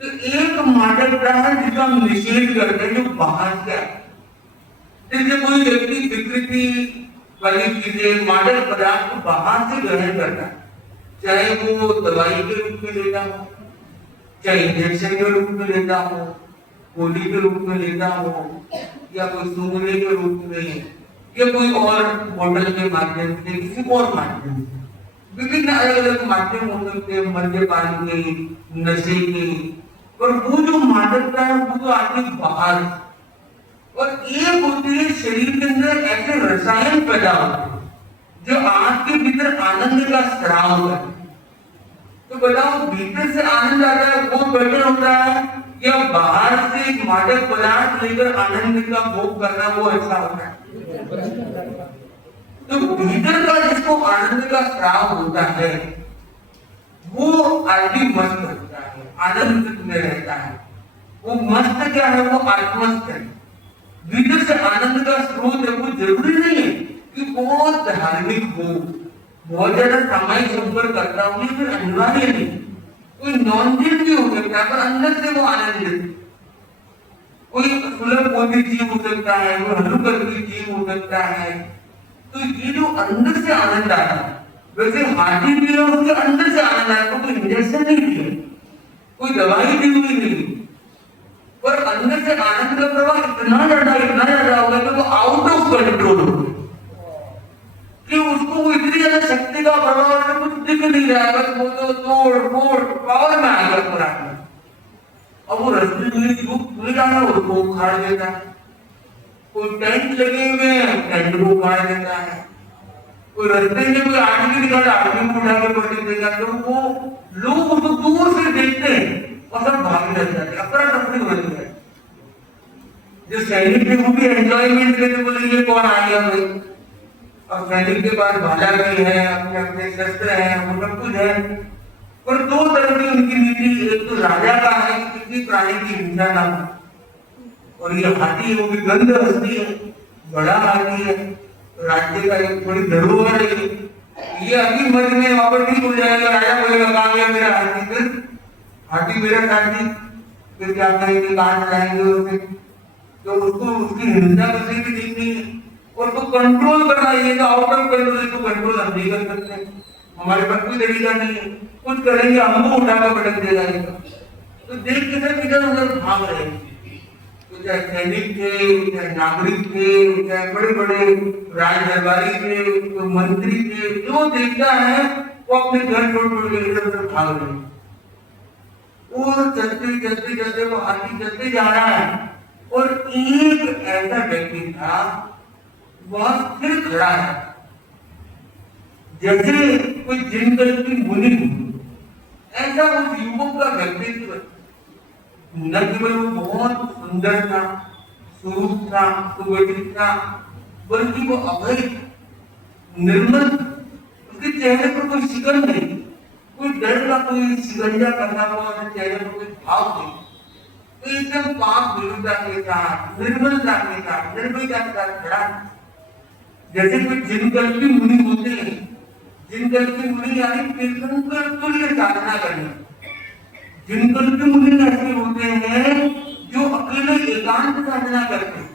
तो एक मादकता है जिसका हम निषेध करते हैं, जो बाहर से जैसे कोई व्यक्ति विकृति वाली चीजें, मादक पदार्थ को बाहर से ग्रहण करता है, चाहे वो दवाई के रूप में लेता हो, चाहे इंजेक्शन के रूप में लेता हो, गोली के रूप में लेता हो, या कोई सूंघने के रूप में, या कोई और बोतल के माध्यम से, किसी और माध्यम से, विभिन्न अलग अलग माध्यम हो सकते हैं, मद्यपान के, नशे के। और वो जो मादकता है वो तो आती बाहर, और एक होती है शरीर के अंदर ऐसे रसायन पैदा होते हैं जो आपके भीतर आनंद का स्राव है। तो बताओ भीतर से आनंद आता है वो बेटर होता है या बाहर से एक मादक पदार्थ लेकर आनंद का भोग करना वो अच्छा होता है? तो भीतर का जिसको आनंद का स्राव होता है वो आदमी मस्त होता है, आनंद में रहता है। वो मस्त क्या है? वो आत्मस्थ है। भीतर से आनंद का स्रोत है। वो जरूरी नहीं है कि बहुत धार्मिक हो, बहुत ज्यादा सामाजिक संपर्क करता हो, फिर अनिवार्य नहीं। कोई नॉनसेंस भी हो सकता है पर अंदर से वो आनंदित। कोई सुलभ कोई जीव हो सकता है, कोई हल्लुकर की जीव हो सकता है। तो ये जो अंदर से आनंद आता है, वैसे हाथी भी है उसके अंदर से आनंद आता है, कोई इंजेक्शन नहीं दिया, कोई दवाई दी हुई नहीं, पर अंदर से आनंद का प्रवाह इतना ज्यादा होगा कि वो आउट ऑफ कंट्रोल हो कि उसको वो इतनी ज्यादा शक्ति का प्रभाव है, कुछ दिख नहीं रहा है, बस वो तो तोड़ फोड़ पावर में आ गया पूरा। अब वो रस्ते में जो खुल जाना उसको उखाड़ देता है, कोई टेंट लगे हुए हैं टेंट को उखाड़ देता है, कोई रस्ते में कोई आदमी निकाला आदमी को उठा के पटक देगा, तो वो लोग उसको दूर से देखते हैं और सब भागने लग जाते हैं, अपना तफरी हो जाता है। जो सैनिक थे वो भी एंजॉयमेंट करके बोलेंगे कौन आ गया भाई, और सैनिक के पास भाला भी है, अपने अपने शस्त्र है, वो सब कुछ है, पर दो तरह की उनकी नीति, एक तो राजा का है कि किसी प्राणी की हिंसा ना हो, और ये हाथी वो भी गंध हस्ती है, बड़ा हाथी है, राज्य का एक थोड़ी धरोहर है, ये अभी मध्य में वापस नहीं हो जाएगा, राजा बोलेगा कहाँ गया मेरा हाथी, फिर हाथी मेरा साथी, फिर क्या करेंगे, कहाँ चलाएंगे उसे, तो उसको उसकी हिंसा किसी भी देखनी है, और तो कंट्रोल करना, ये तो आउट ऑफ कंट्रोल, इसको कंट्रोल हम नहीं कर सकते, हमारे पास कोई तरीका नहीं है, कुछ करेंगे हमको उठाकर पटक देगा, तो देख के सब इधर उधर भाग रहे हैं, तो चाहे सैनिक थे, चाहे नागरिक थे, चाहे बड़े बड़े राज दरबारी थे, तो मंत्री थे, जो देखता है वो अपने घर छोड़ छोड़ के इधर उधर भाग रहे हैं, और चलते चलते चलते वो हाथी चलते जा रहा है, और एक ऐसा व्यक्ति था वह फिर खड़ा है, जैसे कोई जिनकर की मुनि, ऐसा उस युवक का व्यक्तित्व, न केवल वो बहुत सुंदर था, स्वरूप था, सुगठित था, बल्कि वो अभय निर्मल, उसके चेहरे पर कोई शिकन नहीं, कोई डर का कोई शिकंजा करना हुआ चेहरे पर कोई भाव नहीं, तो एकदम पाप विरुद्धता के साथ, निर्मलता के साथ, निर्भयता के साथ खड़ा, जैसे कोई जिनकल्पी मुनि होते हैं, जिनकल्पी मुनि यानी तीर्थंकर तुल्य साधना करना, जिनकल्पी मुनि ऐसे होते हैं जो अकेले एकांत साधना करते हैं,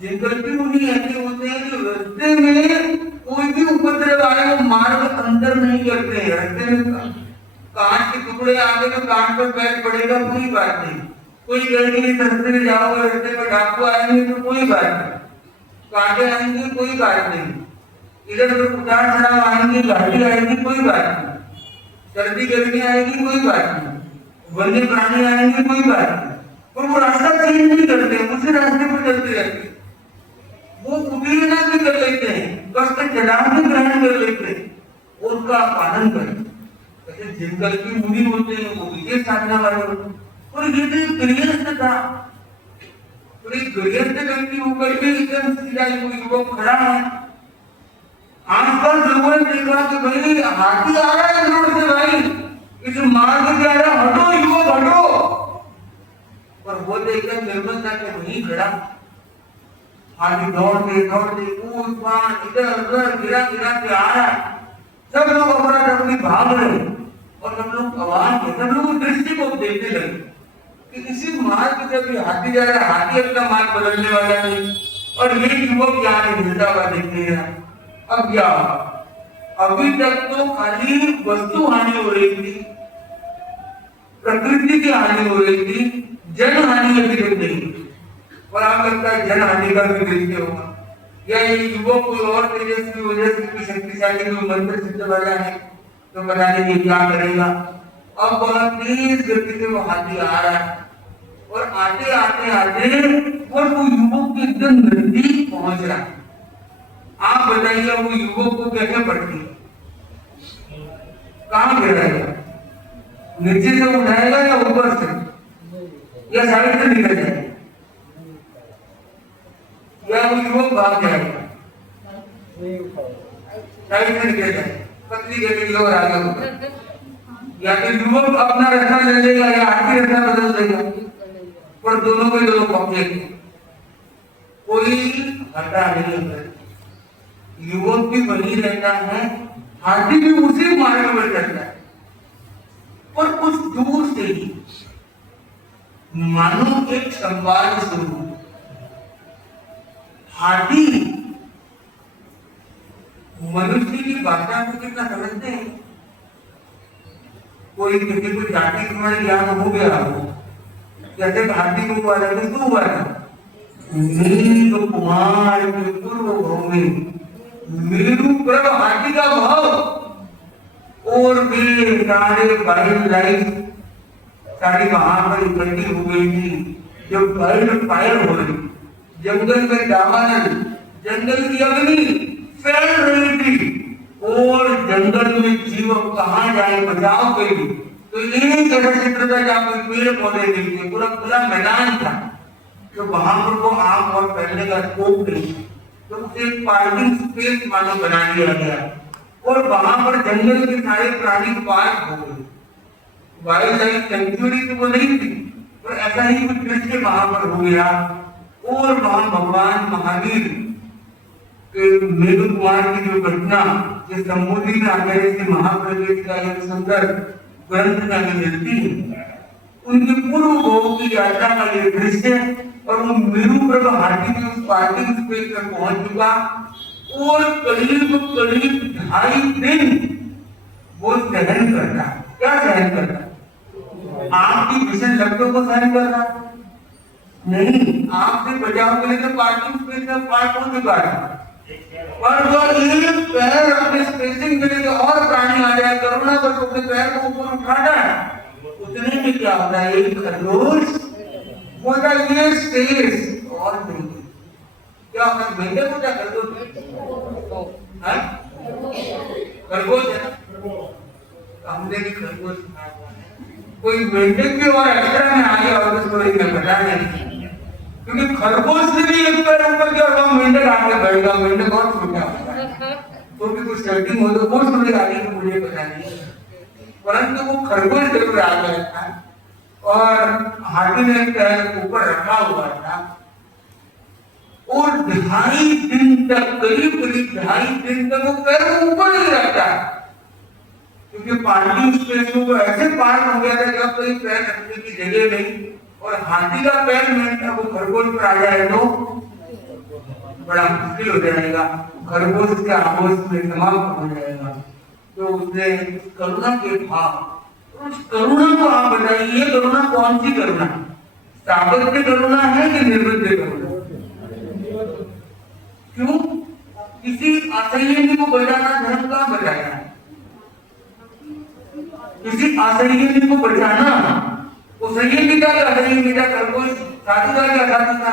जिनकल्पी मुनि ऐसे होते हैं जो रास्ते में कोई भी उपद्रव आए वो मार्ग अंदर नहीं करते हैं, रास्ते में कांच के टुकड़े आ गए तो कांच पर पैर पड़ेगा कोई बात नहीं, कोई कहेंगे रास्ते में जाओगे रास्ते में डाकू आएंगे तो कोई बात नहीं, कांटे आएंगे कोई बात नहीं, इधर उधर उतार चढ़ाव आएंगे, घाटी आएगी कोई बात नहीं, सर्दी गर्मी आएगी कोई बात नहीं, वन्य प्राणी आएंगे कोई बात नहीं, पर वो रास्ता चेंज नहीं करते, उसी रास्ते पर चलते रहते, वो उपेक्षा भी कर लेते हैं, कष्ट चढ़ाव भी ग्रहण कर लेते हैं, उनका पालन करते, ऐसे जिनकल्पी मुनि होते हैं वो विशेष साधना वाले होते हैं, और ये तो गृहस्थ था, और एक गृहस्थ व्यक्ति होकर के एकदम सीधा युवक खड़ा है, आसपास लोगों ने देखा कि भाई हाथी आ रहा है रोड से, भाई इस मार्ग से आ रहा, हटो युवक हटो, पर वो देखकर निर्मलता के वहीं खड़ा, हाथी दौड़ते दौड़ते कूद फान इधर उधर गिरा गिरा के आ रहा है, सब लोग अपना अपनी भाग रहे, और सब लोग आवाज में सब लोग दृष्टि को देखने लगे कि इसी मार्ग से भी हाथी जा रहा है, हाथी अपना मार्ग बदलने वाला नहीं, और ये युवक यहाँ से मिलता हुआ देखते हैं। अब क्या, अभी तक तो खाली वस्तु हानि हो रही थी, प्रकृति की हानि हो रही थी, जन हानि अभी तक नहीं, और आप लगता है जन हानि का भी दृश्य होगा, या ये युवक कोई और तेजस्वी वजह से कोई शक्तिशाली कोई मंत्र सिद्ध वाला है तो पता नहीं ये क्या करेगा। अब बहुत तेज गति से वो हाथी आ रहा है, और आते आते आते और वो युवक के एकदम नजदीक पहुंच रहा है। आप बताइए वो युवक को कैसे पड़ती, कहां गिराएगा, नीचे से उठाएगा या ऊपर से, या साइड से निकल जाएगा, या वो युवक भाग जाएगा, साइड से निकल जाएगा, पतली गति और आगे होगा, या तो युवक अपना रास्ता ले लेगा या हाथी रास्ता बदल देगा, पर दोनों के दोनों पहुंचेंगे, कोई हटा नहीं है, युवक भी वही रहता है, हाथी भी उसी मार्ग पर चलता है, और कुछ दूर से ही मानो एक संवाद शुरू, हाथी मनुष्य की भाषा को कितना समझते हैं, कोई किसी को जाति का ज्ञान हो गया हो, जैसे हाथी को हुआ था, किसको हुआ था? नील कुमार के पूर्व भूमि मेरू प्रभ हाथी का भाव, और भी सारे वाइल्ड लाइफ सारी वहां पर इकट्ठी हो गई थी। जब वाइल्ड फायर हो रही, जंगल में दावानल, जंगल की अग्नि फैल रही थी, और जंगल में जीव कहाँ जाए बचाव के लिए, तो एक जगह चित्र था जहाँ पर पेड़ पौधे नहीं थे, पूरा खुला मैदान था, तो वहां पर वो आग और फैलने का स्कोप नहीं, तो उसे एक पार्किंग स्पेस मानो बना दिया गया, और वहां पर जंगल के सारे प्राणी पार्क हो गए। वाइल्ड लाइफ सेंचुरी तो वो नहीं थी, पर ऐसा ही कुछ दृश्य वहां पर हो गया। और वहां भगवान महावीर के मेरू कुमार की जो घटना ये संबोधित आचार्य से महाप्रवेश का एक सुंदर ग्रंथ में मिलती है, उनके पूर्व भोग की यात्रा का ये दृश्य, और वो मेरू प्रभ हाथी के उस पार्किंग स्पेस पर पहुंच चुका, और करीब 2.5 दिन वो सहन करता। क्या सहन करता? आपकी भीषण लपटों को सहन करना नहीं, आपसे बचाव के लिए तो पार्किंग स्पेस में पार्क हो चुका है, पर वो एक पैर अपने स्पेसिंग के लिए और प्राणी आ जाए, करुणा पर अपने पैर को ऊपर उठाना है, उतने में क्या होता है? एक खरगोश बोलता ये स्पेस और नहीं, क्या होता है? मेंढक को क्या खरगोश है ना, हमने भी खरगोश कोई मेंढक की और एक्स्ट्रा में आ गया और उसको एक बता नहीं, क्योंकि खरगोश से भी एक पैर ऊपर किया और मेंढक आगे बढ़ेगा, मेंढक और छोटा होगा, तो भी कुछ सेटिंग हो तो वो छोटे आगे तो मुझे पता नहीं, परंतु वो खरगोश जरूर आ गया था, और हाथी ने पैर ऊपर रखा हुआ था, और 2.5 दिन तक, करीब 2.5 दिन तक वो पैर ऊपर ही रखता, क्योंकि पार्किंग स्पेस में वो ऐसे पार्क हो गया था जब कोई पैर रखने की जगह नहीं, और हाथी का पैर में वो खरगोश पर आ जाए तो बड़ा मुश्किल हो जाएगा, खरगोश के आगोश में समाप्त हो जाएगा। तो उसने करुणा के भाव, उस करुणा को आप बताइए, ये करुणा कौन सी करुणा? साबद्य करुणा है कि निर्बद्ध करुणा? क्यों? किसी असह्य को बचाना धर्म का बचाना, किसी असह्य को बचाना, वो संयमी था क्या? संयमी था खरगोश, साधु था क्या? साधु था,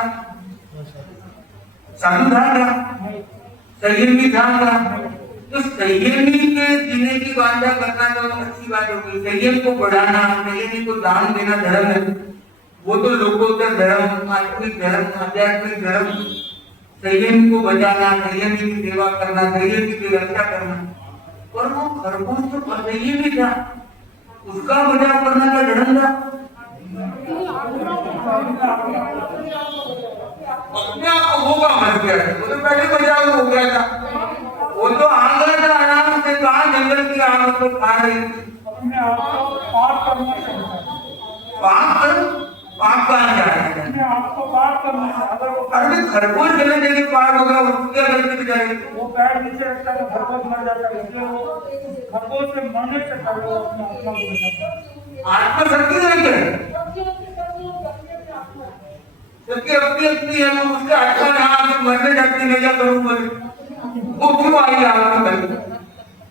साधु था, संयमी था। तो संयमी के जीने की वांछा करना तो अच्छी बात होगी, संयम को बढ़ाना, संयमी को दान देना धर्म है, वो तो लोकोत्तर धर्म, आत्मिक धर्म, आध्यात्मिक धर्म, संयम को बचाना, संयमी की सेवा करना, संयमी की रक्षा करना। पर वो खरगोश तो असंयमी था, उसका बचाव करना का धर्म था? अपने आप को होगा मर गया था, वो तो पहले बचाव हो गया था, वो तो आ गया था आराम से, कहा जंगल की आग तो खा रही थी, अपने आप को पाप करना चाहिए, पाप कहाँ जा रहा है? अपने आप को पाप करना है, अगर वो अरे खरगोश गलत जगह पार होगा, उसके गलती बेचारे वो पैर नीचे रखता है, खरगोश मर जाता है, इसलिए वो खरगोश से मरने से पहले अपने आत्मा को बचाता है। आत्मा शक्ति नहीं है, जबकि अपनी अपनी है, उसके आत्मा यहाँ मरने जाती नहीं, क्या करूँ मैं? वो क्यों आई आपको?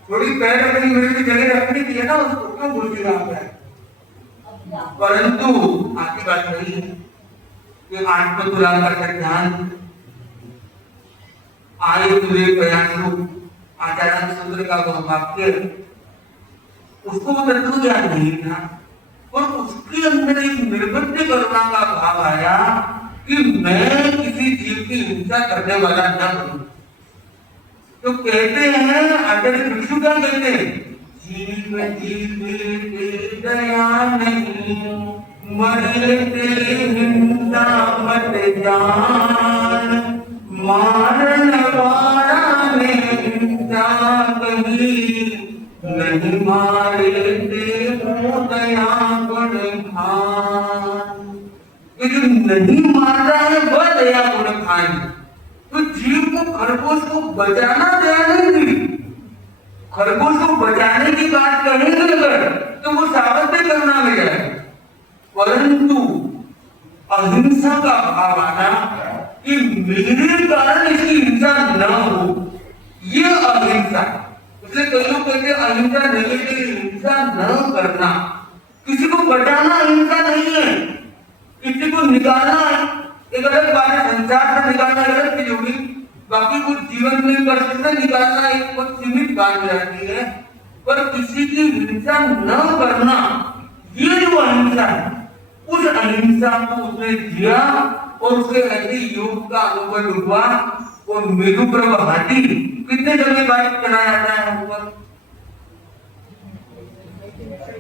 थोड़ी पैर अपनी मेरी जगह रखनी चाहिए ना, उसको क्यों भूल गया आप? परंतु आपकी बात नहीं है कि आत्मतुला का ध्यान आए तुझे प्रयासों, आचार्य सूत्र का वह वाक्य, उसको वो तत्व ज्ञान नहीं था, और उसके अंदर एक निर्बद्ध करुणा का भाव आया कि मैं किसी जीव की हिंसा करने वाला न बनूं। तो कहते हैं आचार्य भिक्षु क्या कहते हैं? जीव जीव दया नहीं, मरते हिंसा मत जान, मारन वाला ने हिंसा कही, नहीं मारे दया गुण खान। ये जो नहीं मार रहा है वह दया गुण खान। तो जीव को खरगोश को बचाना दया नहीं थी, खरगोश को बचाने की बात कहेंगे अगर तो वो साबित नहीं करना में जाए, परंतु अहिंसा का भाव आना कि मेरे कारण इसकी हिंसा न हो, ये अहिंसा। इसलिए कई लोग कहते हैं अहिंसा नेगेटिव, हिंसा न करना, किसी को बचाना अहिंसा नहीं है, किसी को निकालना एक अलग बात है, संसार से निकालना अलग चीज होगी, बाकी कुछ जीवन में कष्ट से निकालना एक बहुत सीमित बात हो जाती है, पर किसी की हिंसा न करना ये जो अहिंसा है, उस अहिंसा को उसने दिया और उसे ऐसे योग का अनुभव हुआ। और मेरुप्रभ हाथी कितने समय बाद चला जाता है ऊपर,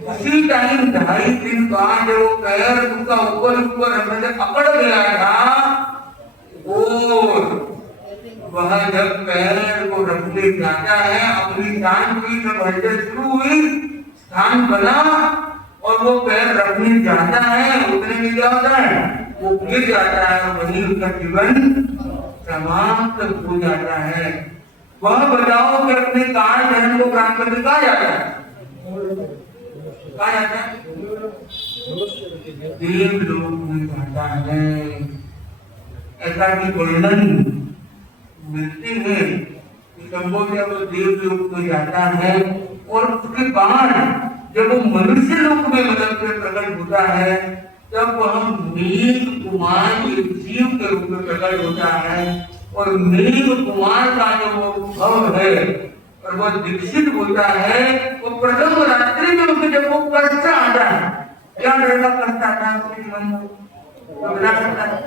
उसी टाइम 2.5 दिन बाद जब वो पैर उसका ऊपर अकड़ गया था, और वह जब पैर को रखने जाता है, अपनी शान की जब हलचल शुरू हुई, स्थान बना और वो पैर रखने जाता है, उतने में क्या होता है, वो गिर जाता है और वहीं उसका जीवन समाप्त हो जाता है। वह बताओ कि अपने काल धर्म को प्राप्त करके कहा जाता है, कहा जाता है देवलोक में जाता है। ऐसा की वर्णन मिलते हैं कि संभव जब देवलोक में जाता है और उसके बाद जब वो मनुष्य लोक में मतलब प्रकट होता है, तब वह मेघ कुमार के जीव के रूप में प्रकट होता है। और मेघ कुमार का जो वो भाव है और वह दीक्षित होता है, वो प्रथम रात्रि में उसे जब वो कष्ट आता है, क्या तरह का कष्ट आता है उसके जीवन में, तो बता सकता है?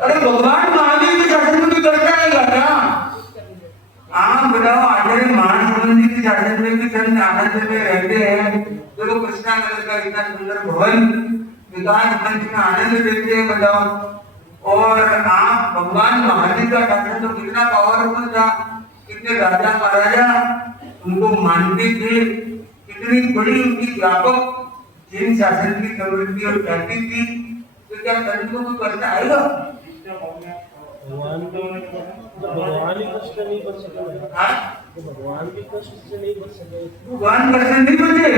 अरे भगवान महावीर के शासन में भी कष्ट आएगा क्या? आप बताओ, आचार्य महासंबंधी के शासन में भी संत आनंद में रहते हैं, तो वो कृष्णा नगर का इतना सुंदर भवन विकास मंच में आनंद देते हैं, बताओ। और आप भगवान महावीर का शासन तो कितना पावरफुल था, कितने राजा महाराजा उनको मानते थे, कितनी बड़ी उनकी व्यापक जिन शासन की समृद्धि और ख्याति थी, तो क्या संतों को कष्ट आएगा? भगवान भी कष्ट नहीं बच सके, भगवान भी कष्ट से नहीं बच सके, भगवान कष्ट नहीं बचे।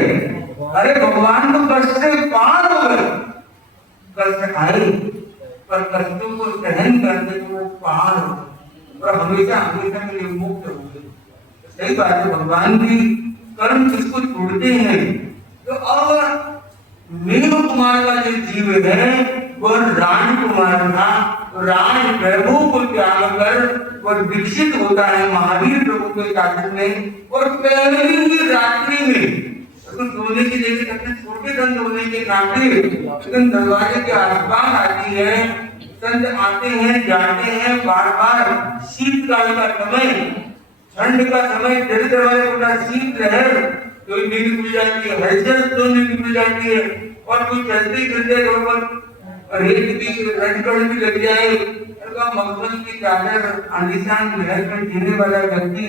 अरे भगवान तो कष्ट से पार हो गए, कष्ट आए पर कष्टों को सहन करके वो पार हो गए और हमेशा हमेशा के लिए मुक्त हो गए। सही बात है, भगवान की कर्म जिसको छोड़ते हैं। तो अब मेघ कुमार का जो जीव है वह राजकुमार था, राज वैभव को त्याग कर वह दीक्षित होता है महावीर प्रभु के शासन में। और पहली ही रात्रि में तो सोने की जगह सबसे छोटे संत होने के नाते लेकिन दरवाजे के आसपास आती है, संत आते हैं जाते हैं बार बार। शीतकाल का समय, ठंड का समय, जल दरवाजे पूरा शीत लहर, कोई नींद खुल जाती है, हलचल तो नींद खुल जाती है, और कोई चलते चलते रोड पर रेत भी रजगढ़ भी लग जाए, मखमल की चादर आलिशान महल में जीने वाला व्यक्ति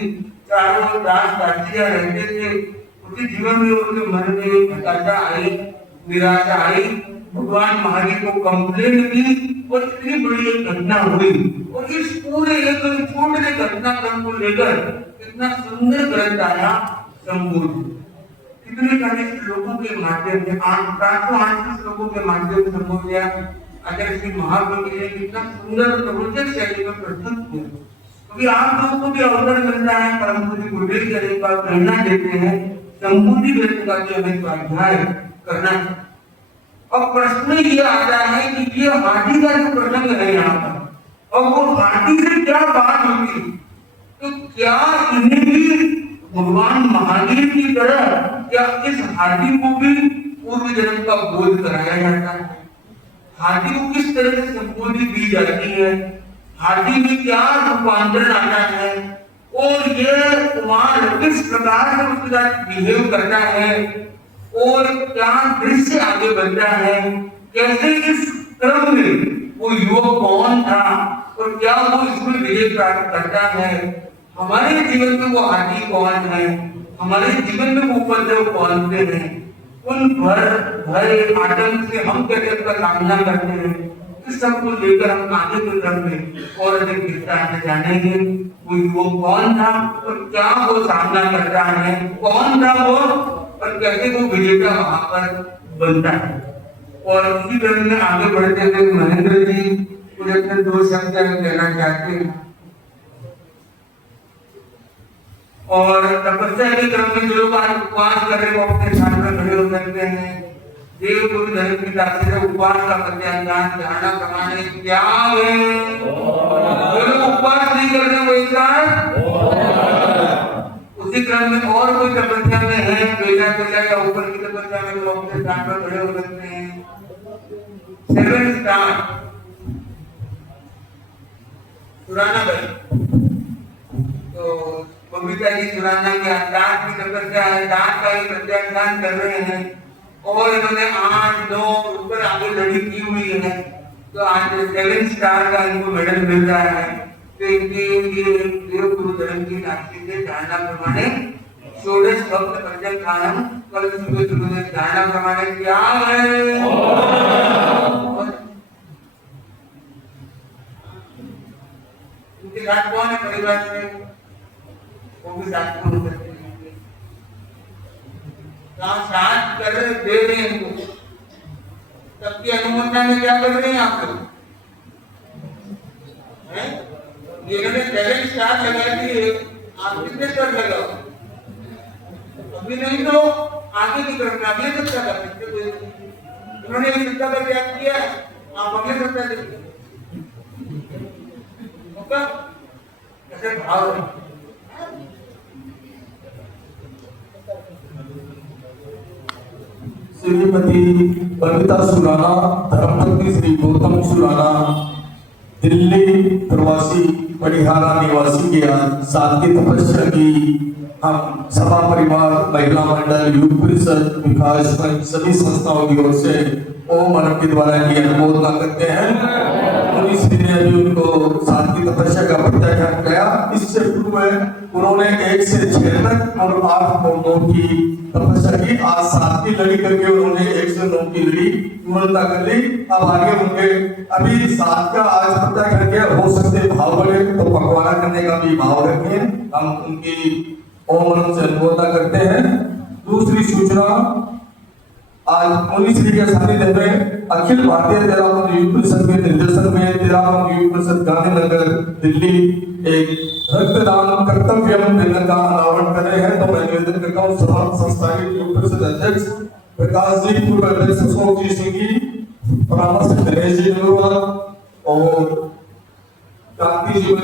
चारों ओर दास दासियां रहते थे, उसके जीवन में उसके मन में हताशा आई, निराशा आई। भगवान महावीर को कंप्लेन की और इतनी बड़ी एक घटना हुई, और इस पूरे एक छोटे घटनाक्रम को लेकर इतना सुंदर ग्रंथ आया संबोधि। इतने सारे श्लोकों के माध्यम से 800 श्लोकों के माध्यम से संबोधिया आचार्य श्री महाप्रभु ने कितना सुंदर रोचक शैली में प्रस्तुत किया। क्योंकि आप लोगों को भी अवसर मिलता है, परम पूज्य गुरुदेव जी एक बार प्रेरणा देते हैं संबोधि ग्रंथ का जो हमें स्वाध्याय करना है। अब प्रश्न ये आता है कि ये हाथी का जो प्रसंग है यहाँ पर, और वो हाथी से क्या बात होती है, तो क्या इन्हें भी भगवान महावीर की तरह क्या इस हाथी को भी पूर्व जन्म का बोध कराया जाता है? हाथी को किस तरह से संबोधि दी जाती है, हाथी में क्या रूपांतरण आता है, और ये कुमार किस प्रकार से उसके साथ बिहेव करता है, और क्या दृश्य आगे बढ़ता है, कैसे इस क्रम में वो युवक कौन था और क्या वो इसमें विजय प्राप्त करता है, हमारे जीवन में वो हाथी कौन है, हमारे जीवन में वो उपद्रव कौन से हैं, उन भय आतंक से हम कैसे उसका सामना करते हैं, इस सब को लेकर हम आगे के क्रम में और अधिक विस्तार से जानेंगे। वो कौन था और क्या वो सामना करता है, कौन था वो और कैसे वो विजेता वहां पर बनता है। और उसी क्रम में आगे बढ़ते हुए महेंद्र जी कुछ अपने 2 शब्द कहना चाहते हैं। और तपस्या के क्रम में जो लोग आज उपवास कर रहे हैं वो अपने स्थान पर खड़े हो सकते हैं। देव गुरु धर्म की ताकत से उपवास का प्रत्याख्यान धारणा प्रमाणे क्या है। जो लोग उपवास नहीं कर रहे वो इंसान उसी क्रम में और कोई तपस्या में है, बेला या ऊपर की तपस्या में, वो अपने स्थान पर खड़े हो सकते हैं। 7 स्टार सुराना भाई, तो बबीता जी सुराना के दांत की तपस्या है, दांत का ही प्रत्याख्यान कर रहे हैं और इन्होंने 8, 9 ऊपर आगे लड़ी की हुई है। तो आज 7 स्टार का इनको मेडल मिल रहा है। तो इनके लिए देव गुरु धर्म की राशि से धारणा प्रमाणे षोडश भक्त प्रत्याख्यान कल सुबह सुबह धारणा प्रमाणे क्या है। उनके साथ कौन है परिवार में, वो भी साथ में हो सकते हैं। साथ कर दे रहे हैं इनको, सबकी अनुमोदना में क्या कर रहे हैं आप लोग। इन्होंने 7 स्टार लगा दिए, आप कितने स्टार लगाओ। अभी नहीं तो आगे की तरफ अगले सप्ताह कर सकते। उन्होंने इस सप्ताह का त्याग किया, आप अगले सप्ताह देखिए ऐसे भाव है। श्रीमती बबीता सुराना, धर्मपत्नी श्री गौतम सुराना, दिल्ली प्रवासी पटिहारा निवासी के आज साथ की तपस्या की हम सभा परिवार, महिला मंडल, युग परिषद, विकास मंच सभी संस्थाओं की ओर से ओम अर्घ के द्वारा की अनुमोदना करते हैं। श्री ने अभी उनको साथ की तपस्या का प्रत्याख्यान किया। इससे पूर्व उन्होंने 1 से 6 तक और 8 और 9 की तपस्या की। आज 7 की लड़ी करके उन्होंने 1 से 9 की लड़ी पूर्णता कर ली। अब आगे उनके अभी 7 का आज प्रत्याख्यान किया, हो सकते भाव बढ़े तो पकवाना करने का भी भाव रखें। हम उनकी ओम से अनुमोदना करते हैं। दूसरी सूचना, आज मुनि श्री के सानिध्य में अखिल भारतीय तेरापंथ युग परिषद के निर्देशन में तेरापंथ युग परिषद गांधीनगर दिल्ली एक रक्तदान कर्तव्य दिन का अनावरण कर रहे हैं। तो मैं निवेदन करता हूँ सभा संस्था के युग परिषद अध्यक्ष प्रकाश जी, पूर्व अध्यक्ष अशोक जी सिंह जी, परामर्श दिनेश जी और कांति जी,